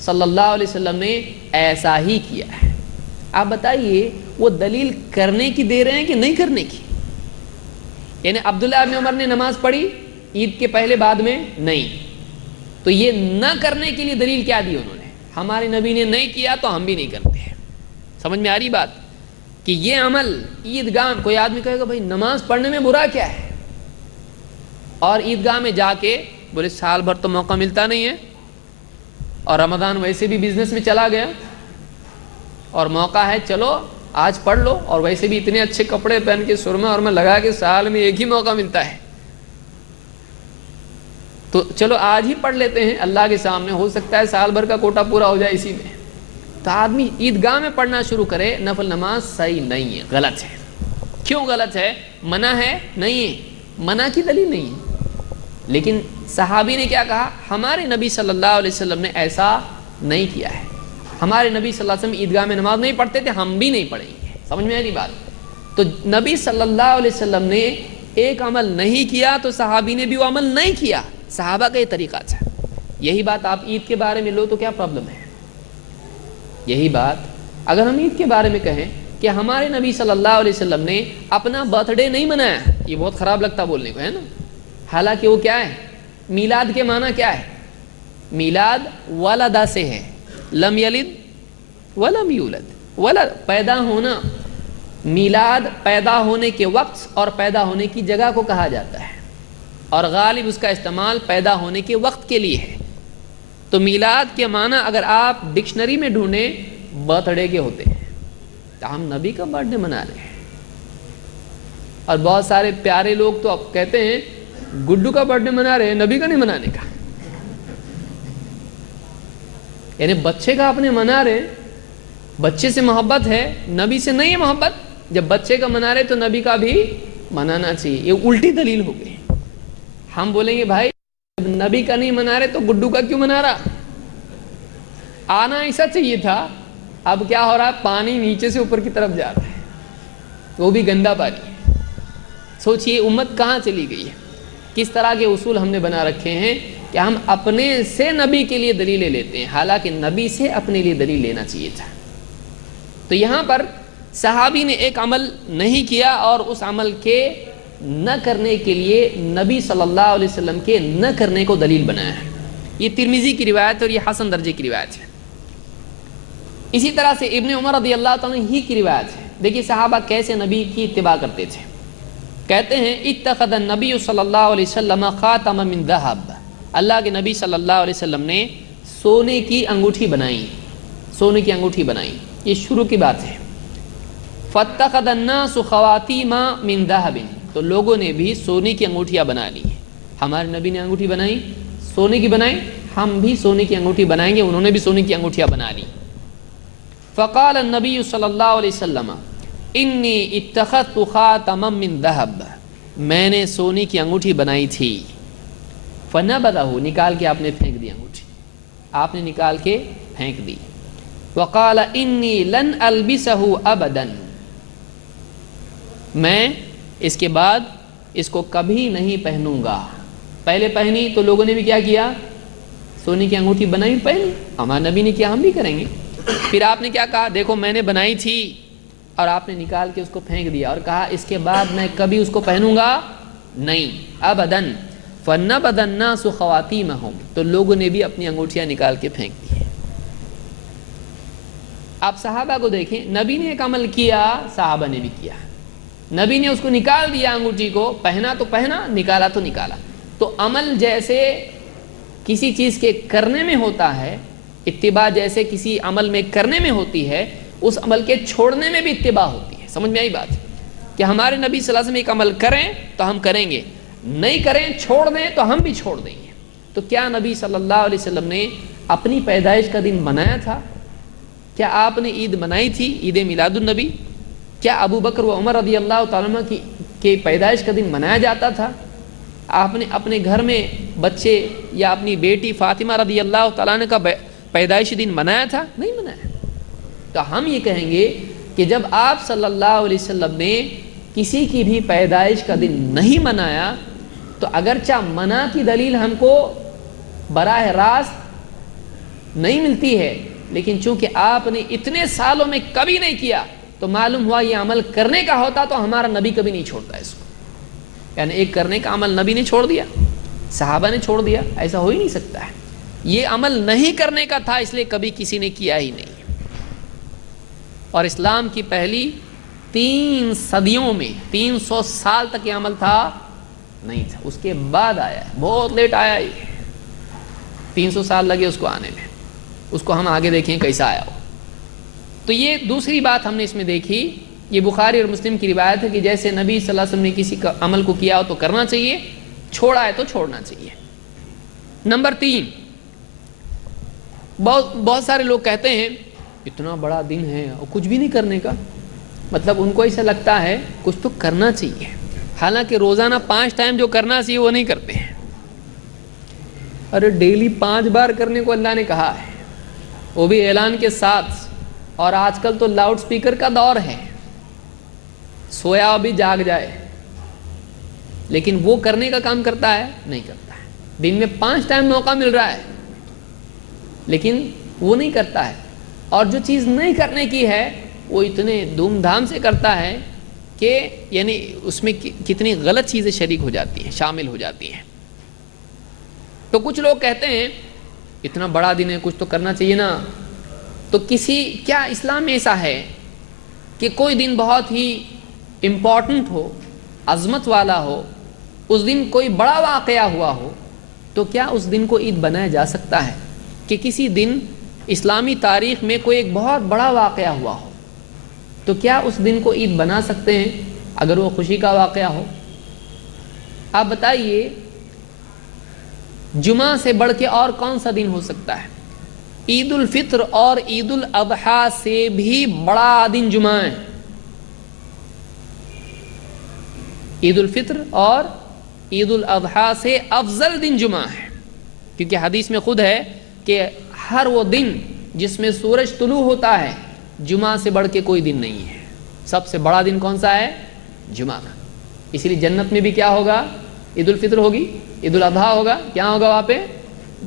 صلی اللہ علیہ وسلم نے ایسا ہی کیا ہے. آپ بتائیے وہ دلیل کرنے کی دے رہے ہیں کہ نہیں کرنے کی؟ یعنی عبداللہ ابن عمر نے نماز پڑھی عید کے پہلے بعد میں نہیں، تو یہ نہ کرنے کے لیے دلیل کیا دی انہوں نے؟ ہمارے نبی نے نہیں کیا تو ہم بھی نہیں کرتے. سمجھ میں آ رہی بات؟ کہ یہ عمل عیدگاہ، کوئی آدمی کہے گا بھائی نماز پڑھنے میں برا کیا ہے، اور عیدگاہ میں جا کے بولے سال بھر تو موقع ملتا نہیں ہے، اور رمضان ویسے بھی بزنس میں چلا گیا، اور موقع ہے چلو آج پڑھ لو، اور ویسے بھی اتنے اچھے کپڑے پہن کے سرما اور میں لگا کے سال میں ایک ہی موقع ملتا ہے، تو چلو آج ہی پڑھ لیتے ہیں اللہ کے سامنے، ہو سکتا ہے سال بھر کا کوٹا پورا ہو جائے اسی میں. تو آدمی عیدگاہ میں پڑھنا شروع کرے نفل نماز، صحیح نہیں ہے، غلط ہے. کیوں غلط ہے؟ منع ہے؟ نہیں ہے، منع کی دلیل نہیں ہے. لیکن صحابی نے کیا کہا؟ ہمارے نبی صلی اللہ علیہ وسلم نے ایسا نہیں کیا ہے، ہمارے نبی صلی اللہ علیہ وسلم عیدگاہ میں نماز نہیں پڑھتے تھے، ہم بھی نہیں پڑھیں گے. سمجھ میں آئی بات؟ تو نبی صلی اللہ علیہ وسلم نے ایک عمل نہیں کیا تو صحابی نے بھی وہ عمل نہیں کیا. صحابہ کا یہ طریقہ تھا. یہی بات آپ عید کے بارے میں لو تو کیا پرابلم ہے؟ یہی بات اگر ہم عید کے بارے میں کہیں کہ ہمارے نبی صلی اللہ علیہ وسلم نے اپنا برتھ ڈے نہیں منایا، یہ بہت خراب لگتا بولنے کو، ہے نا؟ حالانکہ وہ کیا ہے؟ میلاد کے معنی کیا ہے؟ میلاد ولدہ سے ہے، لم یلد ولم یولد، ولد پیدا ہونا. میلاد پیدا ہونے کے وقت اور پیدا ہونے کی جگہ کو کہا جاتا ہے، اور غالب اس کا استعمال پیدا ہونے کے وقت کے لیے ہے. تو میلاد کے معنی اگر آپ ڈکشنری میں ڈھونڈیں برتھ ڈے کے ہوتے ہیں، تو ہم نبی کا برتھ ڈے منا رہے ہیں. اور بہت سارے پیارے لوگ تو اب کہتے ہیں گڈو کا برتھ ڈے منا رہے ہیں، نبی کا نہیں منانے کا. یعنی بچے کا اپنے منا رہے، بچے سے محبت ہے، نبی سے نہیں ہے محبت. جب بچے کا منا رہے تو نبی کا بھی منانا چاہیے. یہ الٹی دلیل ہو گئی. ہم بولیں گے بھائی جب نبی کا نہیں منا رہے تو گڈو کا کیوں منا رہا؟ آنا ایسا چاہیے تھا. اب کیا ہو رہا ہے؟ پانی نیچے سے اوپر کی طرف جا رہا ہے، وہ بھی گندا پانی. سوچئے امت کہاں چلی گئی ہے. کس طرح کے اصول ہم نے بنا رکھے ہیں کہ ہم اپنے سے نبی کے لیے دلیلیں لیتے ہیں، حالانکہ نبی سے اپنے لیے دلیل لینا چاہیے تھا. تو یہاں پر صحابی نے ایک عمل نہیں کیا اور اس عمل کے نہ کرنے کے لیے نبی صلی اللہ علیہ وسلم کے نہ کرنے کو دلیل بنایا ہے. یہ ترمذی کی روایت اور یہ حسن درجے کی روایت ہے. اسی طرح سے ابن عمر رضی اللہ تعالیٰ ہی کی روایت ہے. دیکھیے صحابہ کیسے نبی کی اتباع کرتے تھے. کہتے ہیں اتخذ النبی صلی اللہ علیہ وسلم خاتم من ذہب. اللہ کے نبی صلی اللہ علیہ وسلم نے سونے کی انگوٹھی بنائی، سونے کی انگوٹھی بنائی. یہ شروع کی بات ہے. فاتخذ الناس خواتیم من ذہب. تو لوگوں نے بھی سونے کی انگوٹھیاں بنا لی. ہمارے نبی نے انگوٹھی بنائی، سونے کی بنائی، ہم بھی سونے کی انگوٹھی بنائیں گے. انہوں نے بھی سونے کی انگوٹھیاں بنا لی. فقال النبی صلی اللہ علیہ وسلم انی اتخذت خاتما من ذہب. میں نے سونے کی انگوٹھی بنائی تھی. فنبذہ. نکال کے آپ نے پھینک دی انگوٹھی، آپ نے نکال کے پھینک دی. وقال انی لن البسہ ابدا. میں اس کے بعد اس کو کبھی نہیں پہنوں گا. پہلے پہنی تو لوگوں نے بھی کیا کیا؟ سونے کی انگوٹھی بنائی پہنی. ہمارے نبی نے کیا، ہم بھی کریں گے. پھر آپ نے کیا کہا؟ دیکھو میں نے بنائی تھی اور آپ نے نکال کے اس کو پھینک دیا اور کہا اس کے بعد میں کبھی اس کو پہنوں گا نہیں. ابداً. فنبذ الناس خواتیمہم. تو لوگوں نے بھی اپنی انگوٹھیاں نکال کے پھینک دی. آپ صحابہ کو دیکھیں، نبی نے ایک عمل کیا، صحابہ نے بھی کیا. نبی نے اس کو نکال دیا انگوٹھی کو، پہنا تو پہنا، نکالا تو نکالا. تو عمل جیسے کسی چیز کے کرنے میں ہوتا ہے، اتباع جیسے کسی عمل میں کرنے میں ہوتی ہے، اس عمل کے چھوڑنے میں بھی اتباع ہوتی ہے۔ سمجھ میں آئی بات کہ ہمارے نبی صلی اللہ علیہ وسلم ایک عمل کریں تو ہم کریں گے، نہیں کریں چھوڑ دیں تو ہم بھی چھوڑ دیں گے۔ تو کیا نبی صلی اللہ علیہ وسلم نے اپنی پیدائش کا دن منایا تھا؟ کیا آپ نے عید منائی تھی، عید میلاد النبی؟ کیا ابو بکر و عمر رضی اللہ تعالیٰ عنہ کی پیدائش کا دن منایا جاتا تھا؟ آپ نے اپنے گھر میں بچے یا اپنی بیٹی فاطمہ رضی اللہ تعالیٰ عنہ کا پیدائشی دن منایا تھا؟ نہیں منایا۔ تو ہم یہ کہیں گے کہ جب آپ صلی اللہ علیہ وسلم نے کسی کی بھی پیدائش کا دن نہیں منایا تو اگرچہ منع کی دلیل ہم کو براہ راست نہیں ملتی ہے، لیکن چونکہ آپ نے اتنے سالوں میں کبھی نہیں کیا تو معلوم ہوا یہ عمل کرنے کا ہوتا تو ہمارا نبی کبھی نہیں چھوڑتا اس کو۔ یعنی ایک کرنے کا عمل نبی نے چھوڑ دیا، صحابہ نے چھوڑ دیا، ایسا ہو ہی نہیں سکتا ہے۔ یہ عمل نہیں کرنے کا تھا، اس لیے کبھی کسی نے کیا ہی نہیں۔ اور اسلام کی پہلی 3 صدیوں میں 300 سال تک یہ عمل تھا نہیں تھا، اس کے بعد آیا ہے، بہت لیٹ آیا یہ، 300 سال لگے اس کو آنے میں۔ اس کو ہم آگے دیکھیں کیسا آیا ہو۔ تو یہ دوسری بات ہم نے اس میں دیکھی، یہ بخاری اور مسلم کی روایت ہے کہ جیسے نبی صلی اللہ علیہ وسلم نے کسی کا عمل کو کیا ہو تو کرنا چاہیے، چھوڑا ہے تو چھوڑنا چاہیے۔ نمبر 3، بہت سارے لوگ کہتے ہیں اتنا بڑا دن ہے اور کچھ بھی نہیں کرنے کا، مطلب ان کو ایسا لگتا ہے کچھ تو کرنا چاہیے، حالانکہ روزانہ 5 ٹائم جو کرنا چاہیے وہ نہیں کرتے ہیں۔ ارے ڈیلی 5 بار کرنے کو اللہ نے کہا ہے، وہ بھی اعلان کے ساتھ، اور آج کل تو لاؤڈ سپیکر کا دور ہے، سویا بھی جاگ جائے، لیکن وہ کرنے کا کام کرتا ہے؟ نہیں کرتا ہے۔ دن میں 5 ٹائم موقع مل رہا ہے لیکن وہ نہیں کرتا ہے، اور جو چیز نہیں کرنے کی ہے وہ اتنے دھوم دھام سے کرتا ہے کہ یعنی اس میں کتنی غلط چیزیں شریک ہو جاتی ہیں، شامل ہو جاتی ہیں۔ تو کچھ لوگ کہتے ہیں اتنا بڑا دن ہے کچھ تو کرنا چاہیے نا۔ تو کیا اسلام میں ایسا ہے کہ کوئی دن بہت ہی امپورٹنٹ ہو، عظمت والا ہو، اس دن کوئی بڑا واقعہ ہوا ہو، تو کیا اس دن کو عید بنایا جا سکتا ہے؟ کہ کسی دن اسلامی تاریخ میں کوئی ایک بہت بڑا واقعہ ہوا ہو تو کیا اس دن کو عید بنا سکتے ہیں اگر وہ خوشی کا واقعہ ہو؟ آپ بتائیے جمعہ سے بڑھ کے اور کون سا دن ہو سکتا ہے؟ عید الفطر اور عید الاضحیٰ سے بھی بڑا دن جمعہ ہے۔ عید الفطر اور عید الاضحیٰ سے افضل دن جمعہ ہے، کیونکہ حدیث میں خود ہے کہ ہر وہ دن جس میں سورج طلوع ہوتا ہے جمعہ سے بڑھ کے کوئی دن نہیں ہے۔ سب سے بڑا دن کون سا ہے؟ جمعہ کا۔ اس لیے جنت میں بھی کیا ہوگا؟ عید الفطر ہوگی، عید الاضحیٰ ہوگا، کیا ہوگا وہاں پہ؟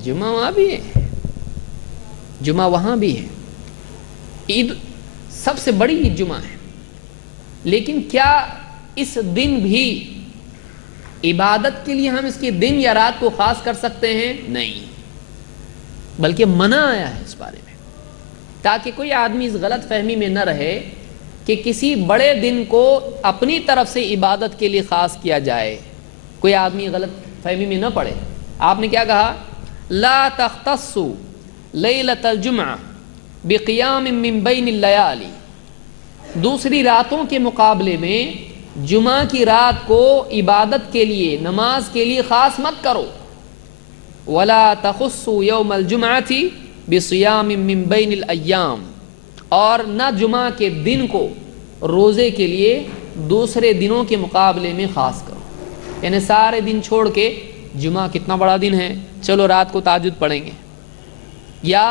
جمعہ وہاں بھی ہے، جمعہ وہاں بھی ہے۔ عید سب سے بڑی عید جمعہ ہے، لیکن کیا اس دن بھی عبادت کے لیے ہم اس کے دن یا رات کو خاص کر سکتے ہیں؟ نہیں، بلکہ منع آیا ہے اس بارے میں، تاکہ کوئی آدمی اس غلط فہمی میں نہ رہے کہ کسی بڑے دن کو اپنی طرف سے عبادت کے لیے خاص کیا جائے، کوئی آدمی غلط فہمی میں نہ پڑے۔ آپ نے کیا کہا؟ لا تختصوا لیلۃ الجمعہ بقیام من بین اللیالی، دوسری راتوں کے مقابلے میں جمعہ کی رات کو عبادت کے لیے، نماز کے لیے خاص مت کرو۔ ولا تخصوا یوم الجمعۃ بصیام من بین الایام، اور نہ جمعہ کے دن کو روزے کے لیے دوسرے دنوں کے مقابلے میں خاص کرو۔ یعنی سارے دن چھوڑ کے جمعہ کتنا بڑا دن ہے، چلو رات کو تہجد پڑھیں گے، یا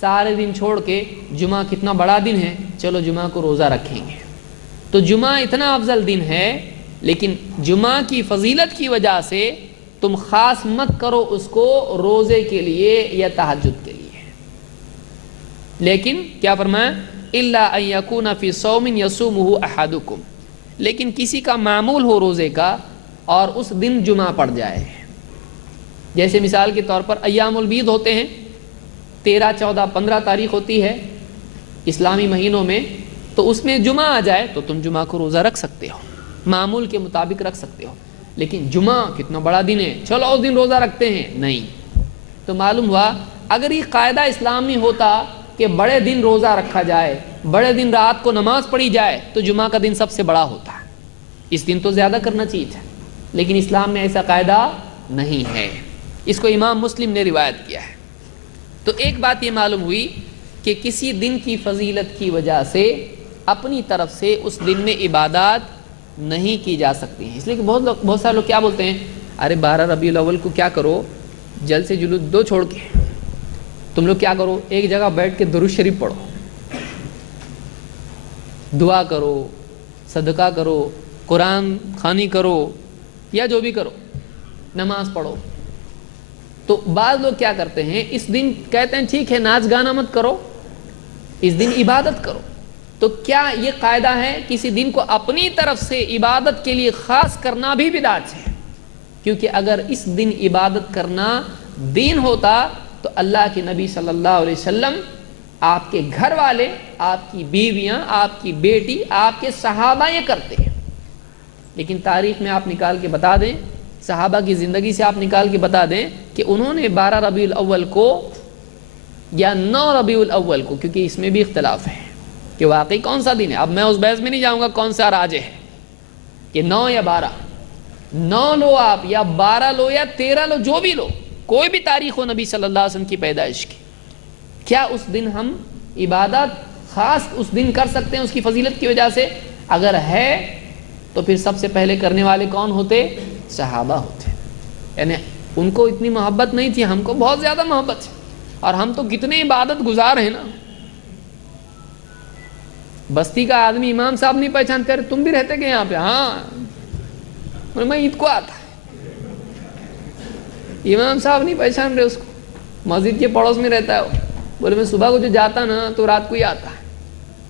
سارے دن چھوڑ کے جمعہ کتنا بڑا دن ہے، چلو جمعہ کو روزہ رکھیں گے۔ تو جمعہ اتنا افضل دن ہے، لیکن جمعہ کی فضیلت کی وجہ سے تم خاص مت کرو اس کو روزے کے لیے یا تہجد کے لیے۔ لیکن کیا فرمایا؟ الا ان یکون فی صوم یصومہ احدکم، لیکن کسی کا معمول ہو روزے کا اور اس دن جمعہ پڑ جائے، جیسے مثال کے طور پر ایام البید ہوتے ہیں، 13، 14، 15 تاریخ ہوتی ہے اسلامی مہینوں میں، تو اس میں جمعہ آ جائے تو تم جمعہ کو روزہ رکھ سکتے ہو، معمول کے مطابق رکھ سکتے ہو۔ لیکن جمعہ کتنا بڑا دن ہے، چلو اس دن روزہ رکھتے ہیں، نہیں، تو معلوم ہوا اگر یہ قاعدہ اسلام میں ہوتا کہ بڑے دن روزہ رکھا جائے، بڑے دن رات کو نماز پڑھی جائے، تو جمعہ کا دن سب سے بڑا ہوتا، اس دن تو زیادہ کرنا چاہیے تھا، لیکن اسلام میں ایسا قاعدہ نہیں ہے۔ اس کو امام مسلم نے روایت کیا ہے۔ تو ایک بات یہ معلوم ہوئی کہ کسی دن کی فضیلت کی وجہ سے اپنی طرف سے اس دن میں عبادات نہیں کی جا سکتی ہیں۔ اس لیے کہ بہت سارے لوگ کیا بولتے ہیں، ارے 12 ربیع الاول کو کیا کرو، جل سے جلوس دو چھوڑ کے تم لوگ کیا کرو، ایک جگہ بیٹھ کے درود شریف پڑھو، دعا کرو، صدقہ کرو، قرآن خوانی کرو، یا جو بھی کرو، نماز پڑھو۔ تو بعض لوگ کیا کرتے ہیں، اس دن کہتے ہیں ٹھیک ہے ناچ گانا مت کرو، اس دن عبادت کرو۔ تو کیا یہ قاعدہ ہے کسی دن کو اپنی طرف سے عبادت کے لیے خاص کرنا بھی بدعت ہے؟ کیونکہ اگر اس دن عبادت کرنا دین ہوتا تو اللہ کے نبی صلی اللہ علیہ وسلم، آپ کے گھر والے، آپ کی بیویاں، آپ کی بیٹی، آپ کے صحابہ یہ کرتے ہیں۔ لیکن تاریخ میں آپ نکال کے بتا دیں، صحابہ کی زندگی سے آپ نکال کے بتا دیں کہ انہوں نے 12 ربیع الاول کو یا 9 ربیع الاول کو، کیونکہ اس میں بھی اختلاف ہے کہ واقعی کون سا دن ہے۔ اب میں اس بحث میں نہیں جاؤں گا کون سا راجح ہے کہ 9 یا 12، 9 لو آپ، یا 12 لو، یا 13 لو، جو بھی لو، کوئی بھی تاریخ ہو نبی صلی اللہ علیہ وسلم کی پیدائش کی، کیا اس دن ہم عبادت خاص اس دن کر سکتے ہیں اس کی فضیلت کی وجہ سے؟ اگر ہے تو پھر سب سے پہلے کرنے والے کون ہوتے؟ صحابہ ہوتے۔ یعنی ان کو اتنی محبت نہیں تھی، ہم کو بہت زیادہ محبت ہے، اور ہم تو کتنے عبادت گزار ہیں نا۔ بستی کا آدمی امام صاحب نہیں پہچانتے، ارے تم بھی رہتے کہ یہاں پہ؟ ہاں میں عید کو آتا، امام صاحب نہیں پہچان رہے اس کو، مسجد کے پڑوس میں رہتا ہے وہ، بولے میں صبح کو جو جاتا نا تو رات کو ہی آتا ہے،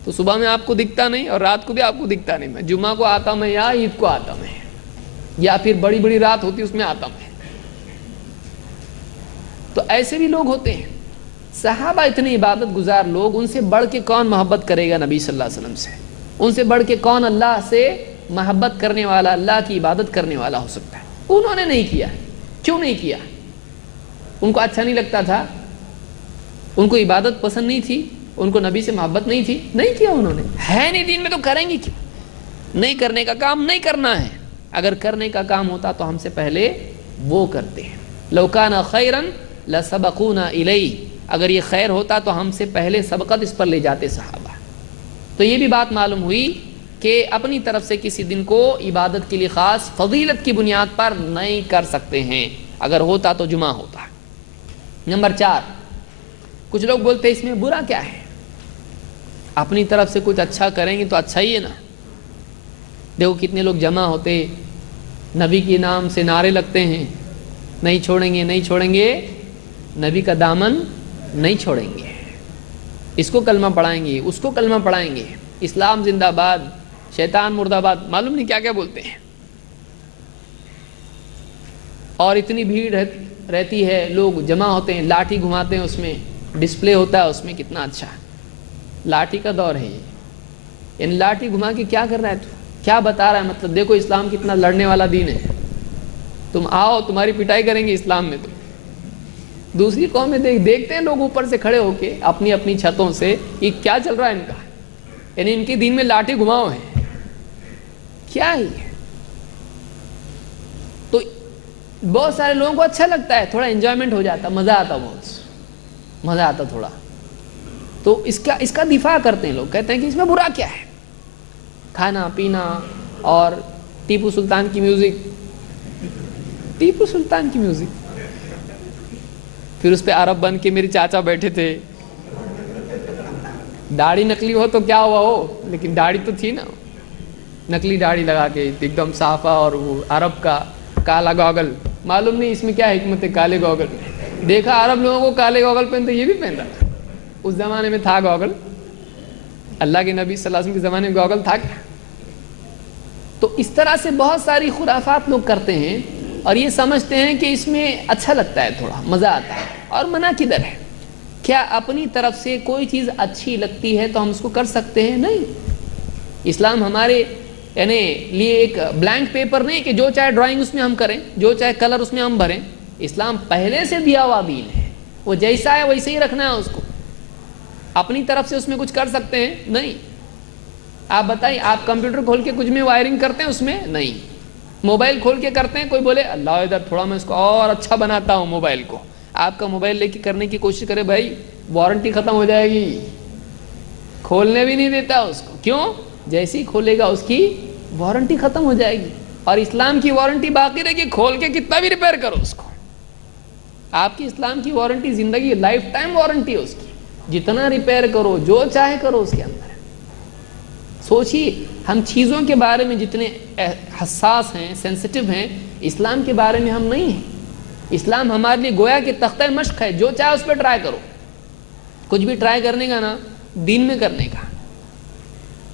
تو صبح میں آپ کو دکھتا نہیں اور رات کو بھی آپ کو دکھتا نہیں، میں جمعہ کو آتا میں، یا عید کو آتا میں، یا پھر بڑی بڑی رات ہوتی اس میں آتا میں۔ تو ایسے بھی لوگ ہوتے ہیں۔ صحابہ اتنے عبادت گزار لوگ، ان سے بڑھ کے کون محبت کرے گا نبی صلی اللہ علیہ وسلم سے؟ ان سے بڑھ کے کون اللہ سے محبت کرنے والا، اللہ کی عبادت کرنے والا ہو سکتا ہے؟ انہوں نے نہیں کیا۔ کیوں نہیں کیا؟ ان کو اچھا نہیں لگتا تھا، ان کو عبادت پسند نہیں تھی، ان کو نبی سے محبت نہیں تھی، نہیں کیا انہوں نے۔ ہے نہیں دین میں تو کریں گے کیوں؟ نہیں کرنے کا کام نہیں کرنا ہے۔ اگر کرنے کا کام ہوتا تو ہم سے پہلے وہ کرتے ہیں۔ لو کان خیرا لسبقونا الیہ، اگر یہ خیر ہوتا تو ہم سے پہلے سبقت اس پر لے جاتے صحابہ۔ تو یہ بھی بات معلوم ہوئی کہ اپنی طرف سے کسی دن کو عبادت کے لیے خاص فضیلت کی بنیاد پر نہیں کر سکتے ہیں، اگر ہوتا تو جمعہ ہوتا۔ نمبر 4، کچھ لوگ بولتے ہیں اس میں برا کیا ہے، اپنی طرف سے کچھ اچھا کریں گے تو اچھا ہی ہے نا۔ دیکھو کتنے لوگ جمع ہوتے، نبی کے نام سے نعرے لگتے ہیں، نہیں چھوڑیں گے، نہیں چھوڑیں گے، نبی کا دامن نہیں چھوڑیں گے، اس کو کلمہ پڑھائیں گے، اس کو کلمہ پڑھائیں گے، اسلام زندہ باد، شیطان مردہ باد، معلوم نہیں کیا کیا بولتے ہیں۔ اور اتنی بھیڑ رہتی ہے، لوگ جمع ہوتے ہیں، لاٹھی گھماتے ہیں، اس میں ڈسپلے ہوتا ہے، اس میں کتنا اچھا، لاٹھی کا دور ہے یہ، یعنی لاٹھی گھما کے کیا کر رہا ہے تو کیا بتا رہا ہے؟ مطلب دیکھو اسلام کتنا لڑنے والا دین ہے، تم آؤ تمہاری پٹائی کریں گے اسلام میں۔ تو دوسری قومیں دیکھتے ہیں لوگ اوپر سے کھڑے ہو کے اپنی اپنی چھتوں سے، یہ کیا چل رہا ہے ان کا، یعنی ان کے دین میں لاٹھی گھماؤ ہے، کیا ہی ہے۔ تو بہت سارے لوگوں کو اچھا لگتا ہے، تھوڑا انجوائمنٹ ہو جاتا، مزہ آتا، بہت مزہ آتا تھوڑا، تو اس کا دفاع کرتے ہیں لوگ، کہتے ہیں کہ اس میں برا کیا ہے، کھانا پینا اور ٹیپو سلطان کی میوزک، ٹیپو سلطان کی میوزک، پھر اس پہ عرب بن کے میرے چاچا بیٹھے تھے، داڑھی نکلی ہو تو کیا ہوا ہو، لیکن داڑھی تو تھی نا، نکلی داڑھی لگا کے ایک دم صافہ، اور وہ عرب کا کالا گوگل، معلوم نہیں اس میں کیا حکمت ہے کالے گوگل میں، دیکھا عرب لوگوں کو کالے گوگل پہنتے، یہ بھی پہنتا، اس زمانے میں تھا گوگل، اللہ کے نبی صلی اللہ علیہ وسلم کے زمانے میں گوگل تھا کیا؟ تو اس طرح سے بہت ساری خرافات لوگ کرتے ہیں، اور یہ سمجھتے ہیں کہ اس میں اچھا لگتا ہے، تھوڑا مزہ آتا ہے، اور منع کدھر ہے؟ کیا اپنی طرف سے کوئی چیز اچھی لگتی ہے تو ہم اس کو کر سکتے ہیں؟ نہیں۔ اسلام ہمارے یعنی لیے ایک بلینک پیپر نہیں کہ جو چاہے ڈرائنگ اس میں ہم کریں، جو چاہے کلر اس میں ہم بھریں، اسلام پہلے سے دیا ہوا دین ہے، وہ جیسا ہے ویسے ہی رکھنا ہے اس کو. اپنی طرف سے اس میں کچھ کر سکتے ہیں؟ نہیں. آپ بتائیں، آپ کمپیوٹر کھول کے کچھ میں وائرنگ کرتے ہیں اس میں؟ نہیں. موبائل کھول کے کرتے ہیں؟ کوئی بولے اللہ ادھر تھوڑا میں اس کو اور اچھا بناتا ہوں موبائل کو. آپ کا موبائل لے کے کرنے کی کوشش کرے، بھائی وارنٹی ختم ہو جائے گی، کھولنے بھی نہیں دیتا اس کو. کیوں؟ جیسے ہی کھولے گا اس کی وارنٹی ختم ہو جائے گی. اور اسلام کی وارنٹی باقی رہے گی، کھول کے کتنا بھی ریپیئر کرو اس کو. آپ کی اسلام کی وارنٹی زندگی لائف ٹائم وارنٹی ہے اس کی. جتنا ریپیئر کرو، جو چاہے کرو اس کے اندر. سوچیے ہم چیزوں کے بارے میں جتنے حساس ہیں، سینسٹیو ہیں، اسلام کے بارے میں ہم نہیں ہیں. اسلام ہمارے لیے گویا کہ تختہ مشق ہے، جو چاہے اس پہ ٹرائی کرو. کچھ بھی ٹرائی کرنے کا نا دین میں کرنے کا.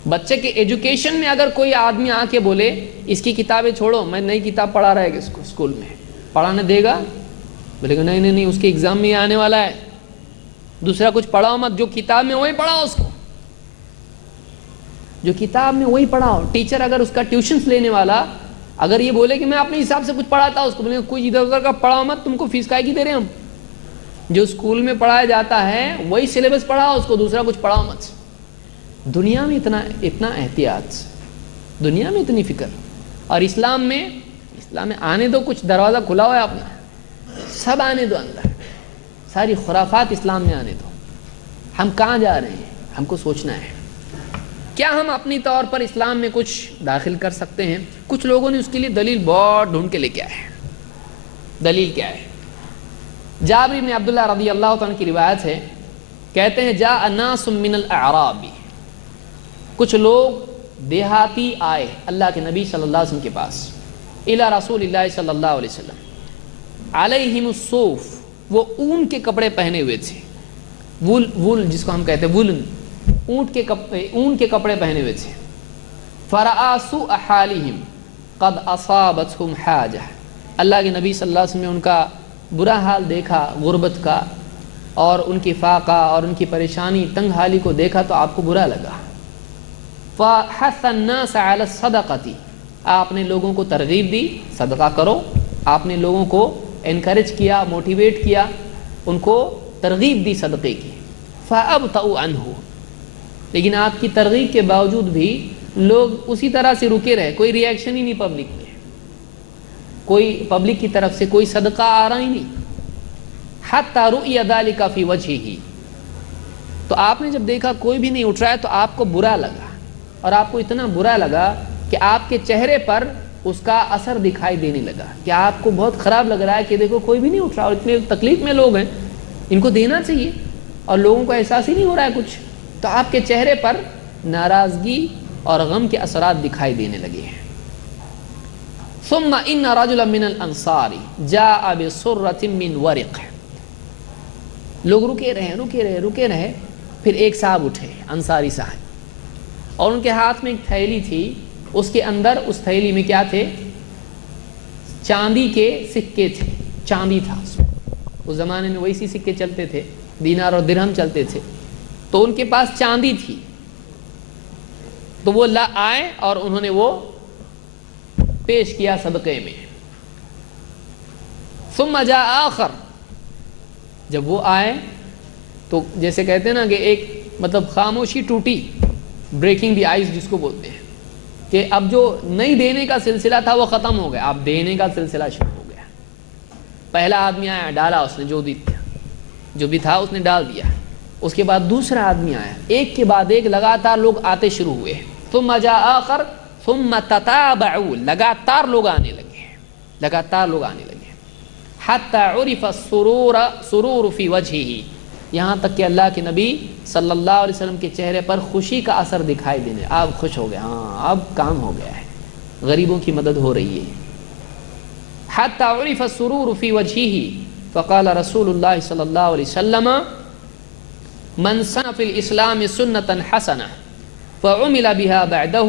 بچے کے ایجوکیشن میں اگر کوئی آدمی آ کے بولے اس کی کتابیں چھوڑو، میں نئی کتاب پڑھا رہا ہے اس کو اسکول میں، پڑھانے دے گا؟ بولے گا نہیں اس کے ایگزام میں آنے والا ہے، دوسرا کچھ پڑھاؤ مت، جو کتاب میں وہی پڑھاؤ اس کو، جو کتاب میں وہی پڑھاؤ. ٹیچر اگر اس کا ٹیوشنس لینے والا اگر یہ بولے کہ میں اپنے حساب سے کچھ پڑھاتا ہوں اس کو، بولے کوئی ادھر ادھر کا پڑھاؤ مت، تم کو فیس کائے کی دے رہے ہیں ہم؟ جو اسکول میں پڑھایا جاتا ہے وہی سلیبس پڑھاؤ اس کو، دوسرا کچھ پڑھاؤ مت. دنیا میں اتنا احتیاط، دنیا میں اتنی فکر، اور اسلام میں آنے دو، کچھ دروازہ کھلا ہوا ہے اپنا، سب آنے دو اندر، ساری خرافات اسلام میں آنے دو. ہم کہاں جا رہے ہیں؟ ہم کو سوچنا ہے. کیا ہم اپنی طور پر اسلام میں کچھ داخل کر سکتے ہیں؟ کچھ لوگوں نے اس کے لیے دلیل بہت ڈھونڈ کے لے کے آئے ہیں. دلیل کیا ہے؟ جابر بن عبداللہ رضی اللہ تعالیٰ کی روایت ہے، کہتے ہیں جاء ناس من الاعراب، کچھ لوگ دیہاتی آئے اللہ کے نبی صلی اللہ علیہ وسلم کے پاس، الی رسول اللہ صلی اللہ علیہ وسلم، علیہم الصوف، وہ اون کے کپڑے پہنے ہوئے تھے. وول جس کو ہم کہتے ہیں وولن، اون کے کپڑے پہنے ہوئے تھے. فرآ سوء حالہم قد اصابتہم حاجہ، اللہ کے نبی صلی اللہ علیہ وسلم نے ان کا برا حال دیکھا، غربت کا اور ان کی فاقہ اور ان کی پریشانی، تنگ حالی کو دیکھا تو آپ کو برا لگا. فحث الناس علی الصدقۃ، آپ نے لوگوں کو ترغیب دی صدقہ کرو. آپ نے لوگوں کو انکریج کیا، موٹیویٹ کیا، ان کو ترغیب دی صدقے کی. فابطؤوا عنہ، لیکن آپ کی ترغیب کے باوجود بھی لوگ اسی طرح سے رکے رہے، کوئی ری ایکشن ہی نہیں پبلک میں، کوئی پبلک کی طرف سے کوئی صدقہ آ رہا ہی نہیں. حتی رؤی ذلک فی وجہہ، تو آپ نے جب دیکھا کوئی بھی نہیں اٹھ رہا ہے تو آپ کو برا لگا، اور آپ کو اتنا برا لگا کہ آپ کے چہرے پر اس کا اثر دکھائی دینے لگا، کہ آپ کو بہت خراب لگ رہا ہے کہ دیکھو کوئی بھی نہیں اٹھ رہا اور اتنے تکلیف میں لوگ ہیں، ان کو دینا چاہیے اور لوگوں کو احساس ہی نہیں ہو رہا ہے کچھ. تو آپ کے چہرے پر ناراضگی اور غم کے اثرات دکھائی دینے لگے ہیں. ثم ان رجلا من الانصار جاء بسرة من ورق، لوگ رکے رہے، پھر ایک صاحب اٹھے، انصاری صاحب، اور ان کے ہاتھ میں ایک تھیلی تھی. اس کے اندر اس تھیلی میں کیا تھے؟ چاندی کے سکے تھے، چاندی تھا اس میں. اس زمانے میں ویسی سکے چلتے تھے، دینار اور درہم چلتے تھے، تو ان کے پاس چاندی تھی. تو وہ آئے اور انہوں نے وہ پیش کیا صدقے میں. ثم جاء آخر، جب وہ آئے تو جیسے کہتے ہیں نا کہ ایک مطلب خاموشی ٹوٹی، بریکنگ دی آئس جس کو بولتے ہیں، کہ اب جو نہیں دینے کا سلسلہ تھا وہ ختم ہو گیا، اب دینے کا سلسلہ شروع ہو گیا. پہلا آدمی آیا، ڈالا اس نے، جو بھی تھا اس نے ڈال دیا. اس کے بعد دوسرا آدمی آیا، ایک کے بعد ایک لگاتار لوگ آتے شروع ہوئے. ثم جاء آخر ثم تتابعوا، لگاتار لوگ آنے لگے. حتی عرف السرور فی وجہہ، یہاں تک کہ اللہ کے نبی صلی اللہ علیہ وسلم کے چہرے پر خوشی کا اثر دکھائی دینے، آپ خوش ہو گئے، ہاں اب کام ہو گیا ہے، غریبوں کی مدد ہو رہی ہے. حتی عرف السرور فی وجہہ فقال رسول اللہ صلی اللہ علیہ وسلم من سن فی الاسلام سنتا حسنہ فعمل بها بعدہ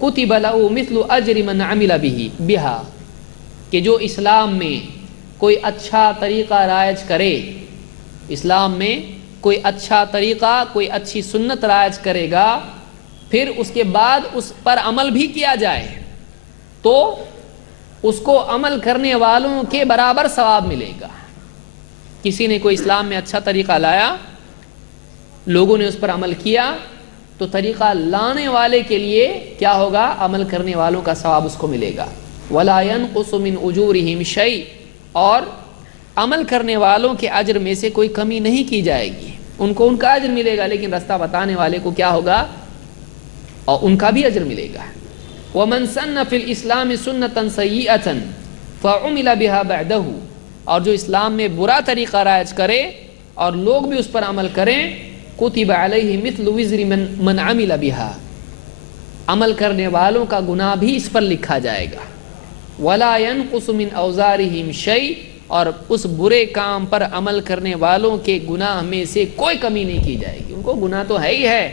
کتب له مثل اجر من عمل بها، کہ جو اسلام میں کوئی اچھا طریقہ رائج کرے، اسلام میں کوئی اچھا طریقہ، کوئی اچھی سنت رائج کرے گا، پھر اس کے بعد اس پر عمل بھی کیا جائے تو اس کو عمل کرنے والوں کے برابر ثواب ملے گا. کسی نے کوئی اسلام میں اچھا طریقہ لایا، لوگوں نے اس پر عمل کیا، تو طریقہ لانے والے کے لیے کیا ہوگا؟ عمل کرنے والوں کا ثواب اس کو ملے گا۔ وَلَا يَنْقُصُ مِنْ أُجُورِهِمْ شَيْءٍ، اور عمل کرنے والوں کے اجر میں سے کوئی کمی نہیں کی جائے گی، ان کو ان کا اجر ملے گا، لیکن رستہ بتانے والے کو کیا ہوگا؟ اور ان کا بھی اجر ملے گا۔ وَمَنْ سَنَّ فِي الْإِسْلَامِ سُنَّةً سَيِّئَةً فَعُمِلَ بِهَا بَعْدَهُ، اور جو اسلام میں برا طریقہ رائج کرے اور لوگ بھی اس پر عمل کریں، کتب علیہ مثل وزر من عمل بها، عمل کرنے والوں کا گناہ بھی اس پر لکھا جائے گا۔ ولا ينقص من اوزارهم شیء، اور اس برے کام پر عمل کرنے والوں کے گناہ میں سے کوئی کمی نہیں کی جائے گی۔ ان کو گناہ تو ہے ہی ہے،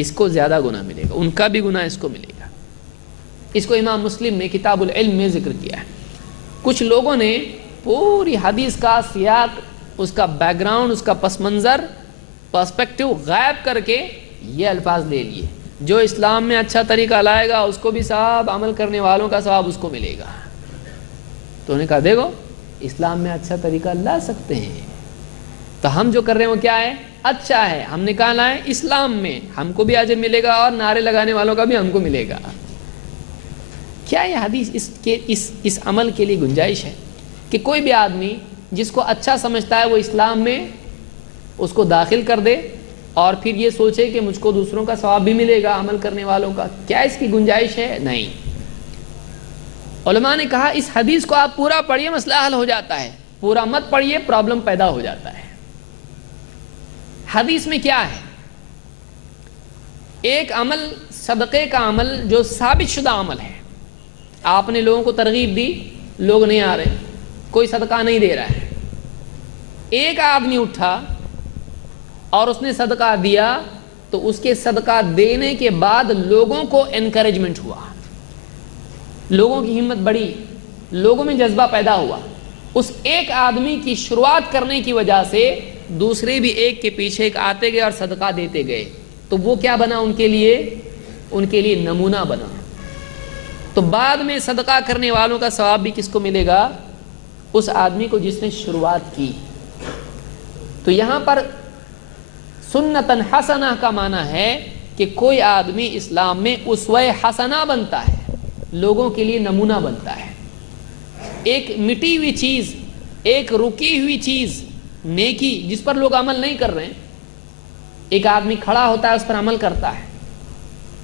اس کو زیادہ گناہ ملے گا، ان کا بھی گناہ اس کو ملے گا۔ اس کو امام مسلم نے کتاب العلم میں ذکر کیا ہے۔ کچھ لوگوں نے پوری حدیث کا سیاق، اس کا بیک گراؤنڈ، اس کا پس منظر، پرسپیکٹو غائب کر کے یہ الفاظ لے لیے، جو اسلام میں اچھا طریقہ لائے گا اس کو بھی ثواب، عمل کرنے والوں کا ثواب اس کو ملے گا۔ تو انہوں نے کہا دیکھو اسلام میں اچھا طریقہ لا سکتے ہیں، تو ہم جو کر رہے ہیں وہ کیا ہے؟ اچھا ہے، ہم نے کہا لائے اسلام میں، ہم کو بھی اجر ملے گا اور نعرے لگانے والوں کا بھی ہم کو ملے گا۔ کیا یہ حدیث اس عمل کے لیے گنجائش ہے کہ کوئی بھی آدمی جس کو اچھا سمجھتا ہے وہ اسلام میں اس کو داخل کر دے اور پھر یہ سوچے کہ مجھ کو دوسروں کا ثواب بھی ملے گا عمل کرنے والوں کا؟ کیا اس کی گنجائش ہے؟ نہیں۔ علماء نے کہا اس حدیث کو آپ پورا پڑھیے مسئلہ حل ہو جاتا ہے، پورا مت پڑھیے پرابلم پیدا ہو جاتا ہے۔ حدیث میں کیا ہے؟ ایک عمل، صدقے کا عمل جو ثابت شدہ عمل ہے، آپ نے لوگوں کو ترغیب دی، لوگ نہیں آ رہے، کوئی صدقہ نہیں دے رہا ہے، ایک آدمی اٹھا اور اس نے صدقہ دیا، تو اس کے صدقہ دینے کے بعد لوگوں کو انکریجمنٹ ہوا، لوگوں کی ہمت بڑھی، لوگوں میں جذبہ پیدا ہوا، اس ایک آدمی کی شروعات کرنے کی وجہ سے دوسرے بھی ایک کے پیچھے ایک آتے گئے اور صدقہ دیتے گئے، تو وہ کیا بنا ان کے لیے نمونہ بنا۔ تو بعد میں صدقہ کرنے والوں کا ثواب بھی کس کو ملے گا؟ اس آدمی کو جس نے شروعات کی۔ تو یہاں پر سنتاً حسنہ کا معنی ہے کہ کوئی آدمی اسلام میں اسوہ حسنہ بنتا ہے، لوگوں کے لیے نمونہ بنتا ہے۔ ایک مٹی ہوئی چیز، ایک رکی ہوئی چیز، نیکی جس پر لوگ عمل نہیں کر رہے ہیں، ایک آدمی کھڑا ہوتا ہے اس پر عمل کرتا ہے،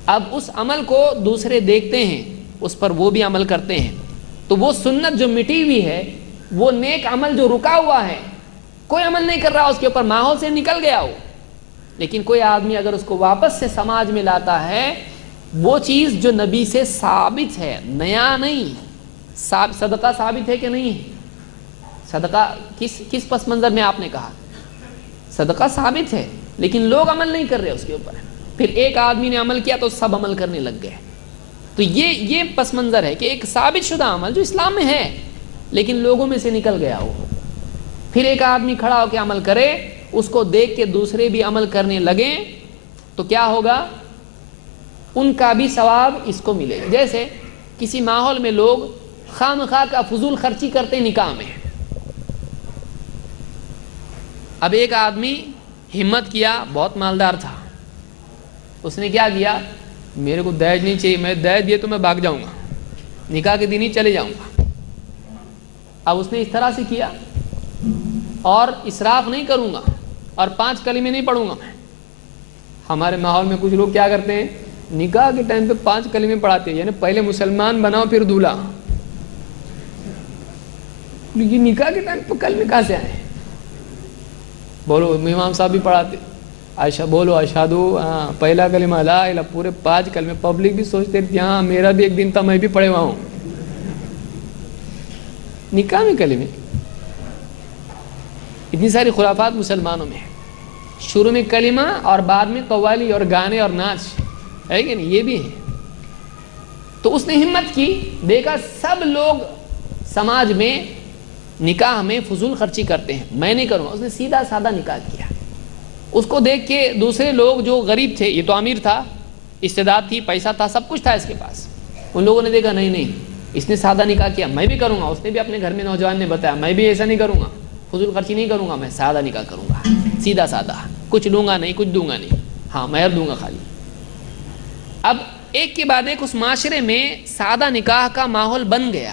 اب اس عمل کو دوسرے دیکھتے ہیں، اس پر وہ بھی عمل کرتے ہیں، تو وہ سنت جو مٹی ہوئی ہے، وہ نیک عمل جو رکا ہوا ہے، کوئی عمل نہیں کر رہا اس کے اوپر، ماحول سے نکل گیا ہو، لیکن کوئی آدمی اگر اس کو واپس سے سماج میں لاتا ہے، وہ چیز جو نبی سے ثابت ہے، نیا نہیں۔ صدقہ ثابت ہے کہ نہیں ہے؟ صدقہ کس پس منظر میں آپ نے کہا؟ صدقہ ثابت ہے لیکن لوگ عمل نہیں کر رہے اس کے اوپر، پھر ایک آدمی نے عمل کیا تو سب عمل کرنے لگ گئے۔ تو یہ پس منظر ہے کہ ایک ثابت شدہ عمل جو اسلام میں ہے لیکن لوگوں میں سے نکل گیا ہو، پھر ایک آدمی کھڑا ہو کے عمل کرے، اس کو دیکھ کے دوسرے بھی عمل کرنے لگیں، تو کیا ہوگا؟ ان کا بھی ثواب اس کو ملے گا۔ جیسے کسی ماحول میں لوگ خام خواہ کا فضول خرچی کرتے نکاح میں، اب ایک آدمی ہمت کیا، بہت مالدار تھا، اس نے کیا کیا؟ میرے کو دہیج نہیں چاہیے، میں دہیج دیے تو میں بھاگ جاؤں گا، نکاح کے دن ہی چلے جاؤں گا۔ اب اس نے اس طرح سے کیا، اور اسراف نہیں کروں گا، اور 5 کلمے نہیں پڑھوں گا میں۔ ہمارے ماحول میں کچھ لوگ کیا کرتے ہیں، نکاح کے ٹائم پہ 5 کلمے پڑھاتے ہیں، یعنی پہلے مسلمان بناؤ پھر دولہا۔ یہ نکاح کے ٹائم پہ کلمے کہاں سے آئے؟ بولو، امام صاحب بھی پڑھاتے، عائشہ بولو اشہدو، پہلا کلمہ لا الہ، پورے 5 کلمے، پبلک بھی سوچتے تھے ہاں میرا بھی ایک دن تھا میں بھی پڑھے ہوا ہوں۔ نکاح میں کلمے، اتنی ساری خرافات مسلمانوں میں، شروع میں کلمہ اور بعد میں قوالی اور گانے اور ناچ، ہے کہ نہیں؟ یہ بھی ہے۔ تو اس نے ہمت کی، دیکھا سب لوگ سماج میں نکاح میں فضول خرچی کرتے ہیں، میں نہیں کروں گا، اس نے سیدھا سادہ نکاح کیا۔ اس کو دیکھ کے دوسرے لوگ جو غریب تھے، یہ تو امیر تھا، استعداد تھی، پیسہ تھا، سب کچھ تھا اس کے پاس، ان لوگوں نے دیکھا نہیں اس نے سادہ نکاح کیا، میں بھی کروں گا۔ اس نے بھی اپنے گھر میں نوجوان نے بتایا میں بھی ایسا نہیں کروں گا، فضول خرچی نہیں کروں گا، میں سادہ نکاح کروں گا، سیدھا سادہ، کچھ لوں گا نہیں، کچھ دوں گا نہیں، ہاں مہر دوں گا خالی۔ اب ایک کے بعد ایک اس معاشرے میں سادہ نکاح کا ماحول بن گیا،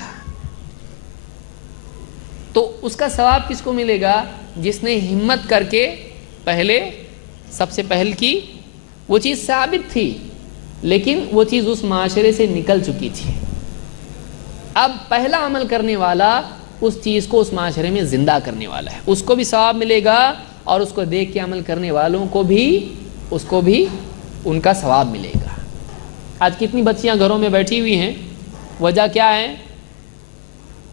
تو اس کا ثواب کس کو ملے گا؟ جس نے ہمت کر کے پہلے سب سے پہل کی، وہ چیز ثابت تھی لیکن وہ چیز اس معاشرے سے نکل چکی تھی، اب پہلا عمل کرنے والا اس چیز کو اس معاشرے میں زندہ کرنے والا ہے، اس کو بھی ثواب ملے گا اور اس کو دیکھ کے عمل کرنے والوں کو بھی ان کا ثواب ملے گا۔ آج کتنی بچیاں گھروں میں بیٹھی ہوئی ہیں، وجہ کیا ہے؟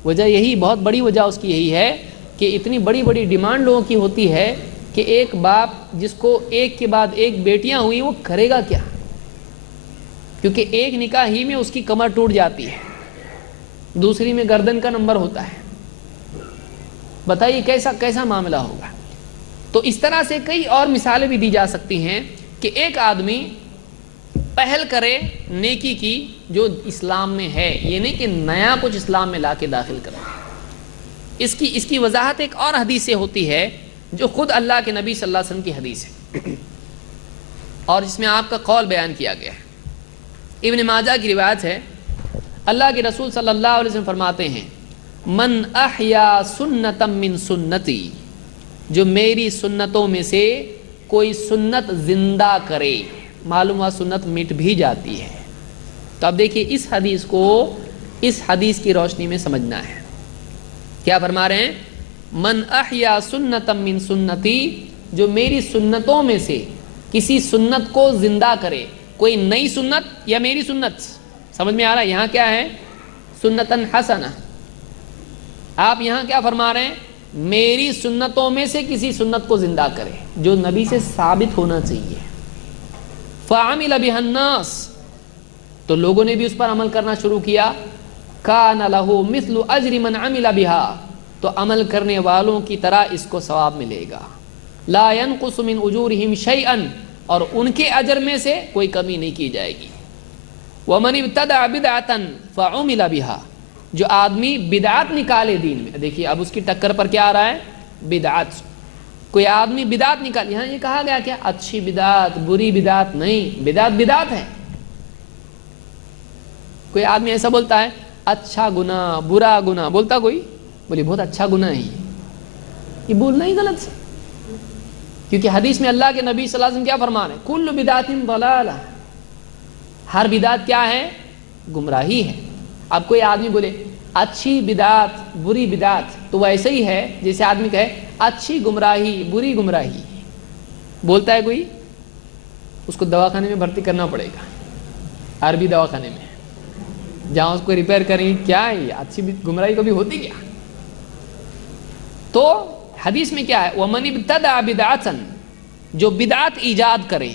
وجہ یہی، بہت بڑی وجہ اس کی یہی ہے کہ اتنی بڑی بڑی ڈیمانڈ لوگوں کی ہوتی ہے کہ ایک باپ جس کو ایک کے بعد ایک بیٹیاں ہوئی وہ کرے گا کیا؟ کیونکہ ایک نکاح ہی میں اس کی کمر ٹوٹ جاتی ہے، دوسری میں گردن کا نمبر ہوتا ہے، بتائیے کیسا معاملہ ہوگا۔ تو اس طرح سے کئی اور مثالیں بھی دی جا سکتی ہیں کہ ایک آدمی پہل کرے نیکی کی جو اسلام میں ہے، یہ نہیں کہ نیا کچھ اسلام میں لا کے داخل کرے۔ اس کی وضاحت ایک اور حدیث سے ہوتی ہے جو خود اللہ کے نبی صلی اللہ علیہ وسلم کی حدیث ہے اور اس میں آپ کا قول بیان کیا گیا ہے۔ ابن ماجہ کی روایت ہے، اللہ کے رسول صلی اللہ علیہ وسلم فرماتے ہیں، من احیا سنتا من سنتی، جو میری سنتوں میں سے کوئی سنت زندہ کرے، معلوم ہوا سنت مٹ بھی جاتی ہے۔ تو اب دیکھیے اس حدیث کو اس حدیث کی روشنی میں سمجھنا ہے۔ کیا فرما رہے ہیں؟ من احیا سنتا من سنتی، جو میری سنتوں میں سے کسی سنت کو زندہ کرے، کوئی نئی سنت یا میری سنت، سمجھ میں آ رہا ہے یہاں کیا ہے؟ سنتن حسنہ، آپ یہاں کیا فرما رہے ہیں؟ میری سنتوں میں سے کسی سنت کو زندہ کرے جو نبی سے ثابت ہونا چاہیے، فعمل بها الناس، تو لوگوں نے بھی اس پر عمل کرنا شروع کیا، کان له مثل اجر من عمل بها، تو عمل کرنے والوں کی طرح اس کو ثواب ملے گا، لا ينقص من اجورهم شيئا، اور ان کے اجر میں سے کوئی کمی نہیں کی جائے گی۔ ومن ابتدع بدعتا فعمل بها، جو آدمی بدعت نکالے دین میں، دیکھیے اب اس کی ٹکر پر کیا آ رہا ہے؟ بدعت، کوئی آدمی بدعت نکال، یہاں یہ کہا گیا کیا اچھی بدعت بری بدعت نہیں، بدعت بدعت ہے۔ کوئی آدمی ایسا بولتا ہے اچھا گناہ برا گناہ، بولتا کوئی بولے بہت اچھا گناہ ہے یہ بولنا ہی غلط ہے، کیونکہ حدیث میں اللہ کے نبی صلی اللہ علیہ وسلم کیا فرما رہے ہیں؟ کل بدعت ضلالہ، ہر بدعت کیا ہے؟ گمراہی ہے۔ اب کوئی آدمی بولے اچھی بدعت بری بدعت، تو وہ ایسے ہی ہے جیسے آدمی کہے اچھی گمراہی بری گمراہی، بولتا ہے کوئی، اس کو دواخانے میں بھرتی کرنا پڑے گا، عربی دواخانے میں، جہاں اس کو ریپیئر کریں کیا ہے، اچھی گمراہی کبھی ہوتی کیا؟ تو حدیث میں کیا ہے؟ وَمَنِ ابْتَدَعَ بِدْعَةً، جو بدعت ایجاد کرے،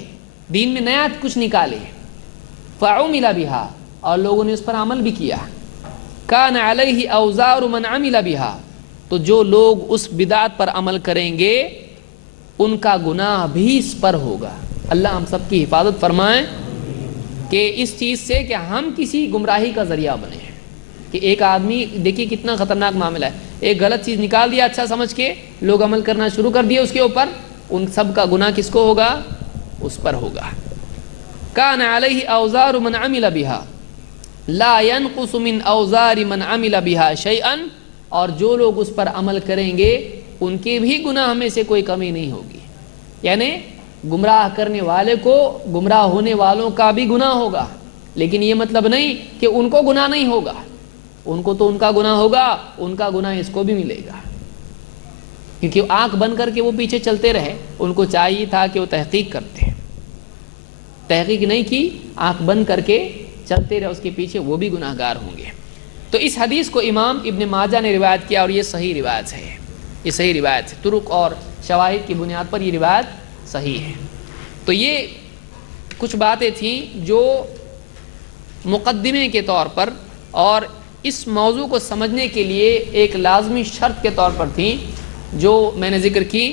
دین میں نیا کچھ نکالے، فَعُمِلَ بِهَا، اور لوگوں نے اس پر عمل بھی کیا، کان علیہ اوزار من عمل بہا، تو جو لوگ اس بدعت پر عمل کریں گے ان کا گناہ بھی اس پر ہوگا۔ اللہ ہم سب کی حفاظت فرمائیں کہ اس چیز سے کہ ہم کسی گمراہی کا ذریعہ بنے ہیں، کہ ایک آدمی دیکھیے کتنا خطرناک معاملہ ہے، ایک غلط چیز نکال دیا اچھا سمجھ کے، لوگ عمل کرنا شروع کر دیے اس کے اوپر، ان سب کا گناہ کس کو ہوگا؟ اس پر ہوگا۔ کان علیہ اوزار من عمل بہا لا ينقص من اوزار من عمل بها شيئا، اور جو لوگ اس پر عمل کریں گے ان کے بھی گناہ میں سے کوئی کمی نہیں ہوگی، یعنی گمراہ کرنے والے کو گمراہ ہونے والوں کا بھی گناہ ہوگا، لیکن یہ مطلب نہیں کہ ان کو گناہ نہیں ہوگا، ان کو تو ان کا گناہ ہوگا، ان کا گناہ اس کو بھی ملے گا، کیونکہ آنکھ بند کر کے وہ پیچھے چلتے رہے، ان کو چاہیے تھا کہ وہ تحقیق کرتے، تحقیق نہیں کی، آنکھ بند کر کے چلتے رہے اس کے پیچھے، وہ بھی گناہ گار ہوں گے۔ تو اس حدیث کو امام ابن ماجہ نے روایت کیا اور یہ صحیح روایت ہے، یہ صحیح روایت ہے، طرق اور شواہد کی بنیاد پر یہ روایت صحیح ہے۔ تو یہ کچھ باتیں تھیں جو مقدمے کے طور پر اور اس موضوع کو سمجھنے کے لیے ایک لازمی شرط کے طور پر تھیں جو میں نے ذکر کی۔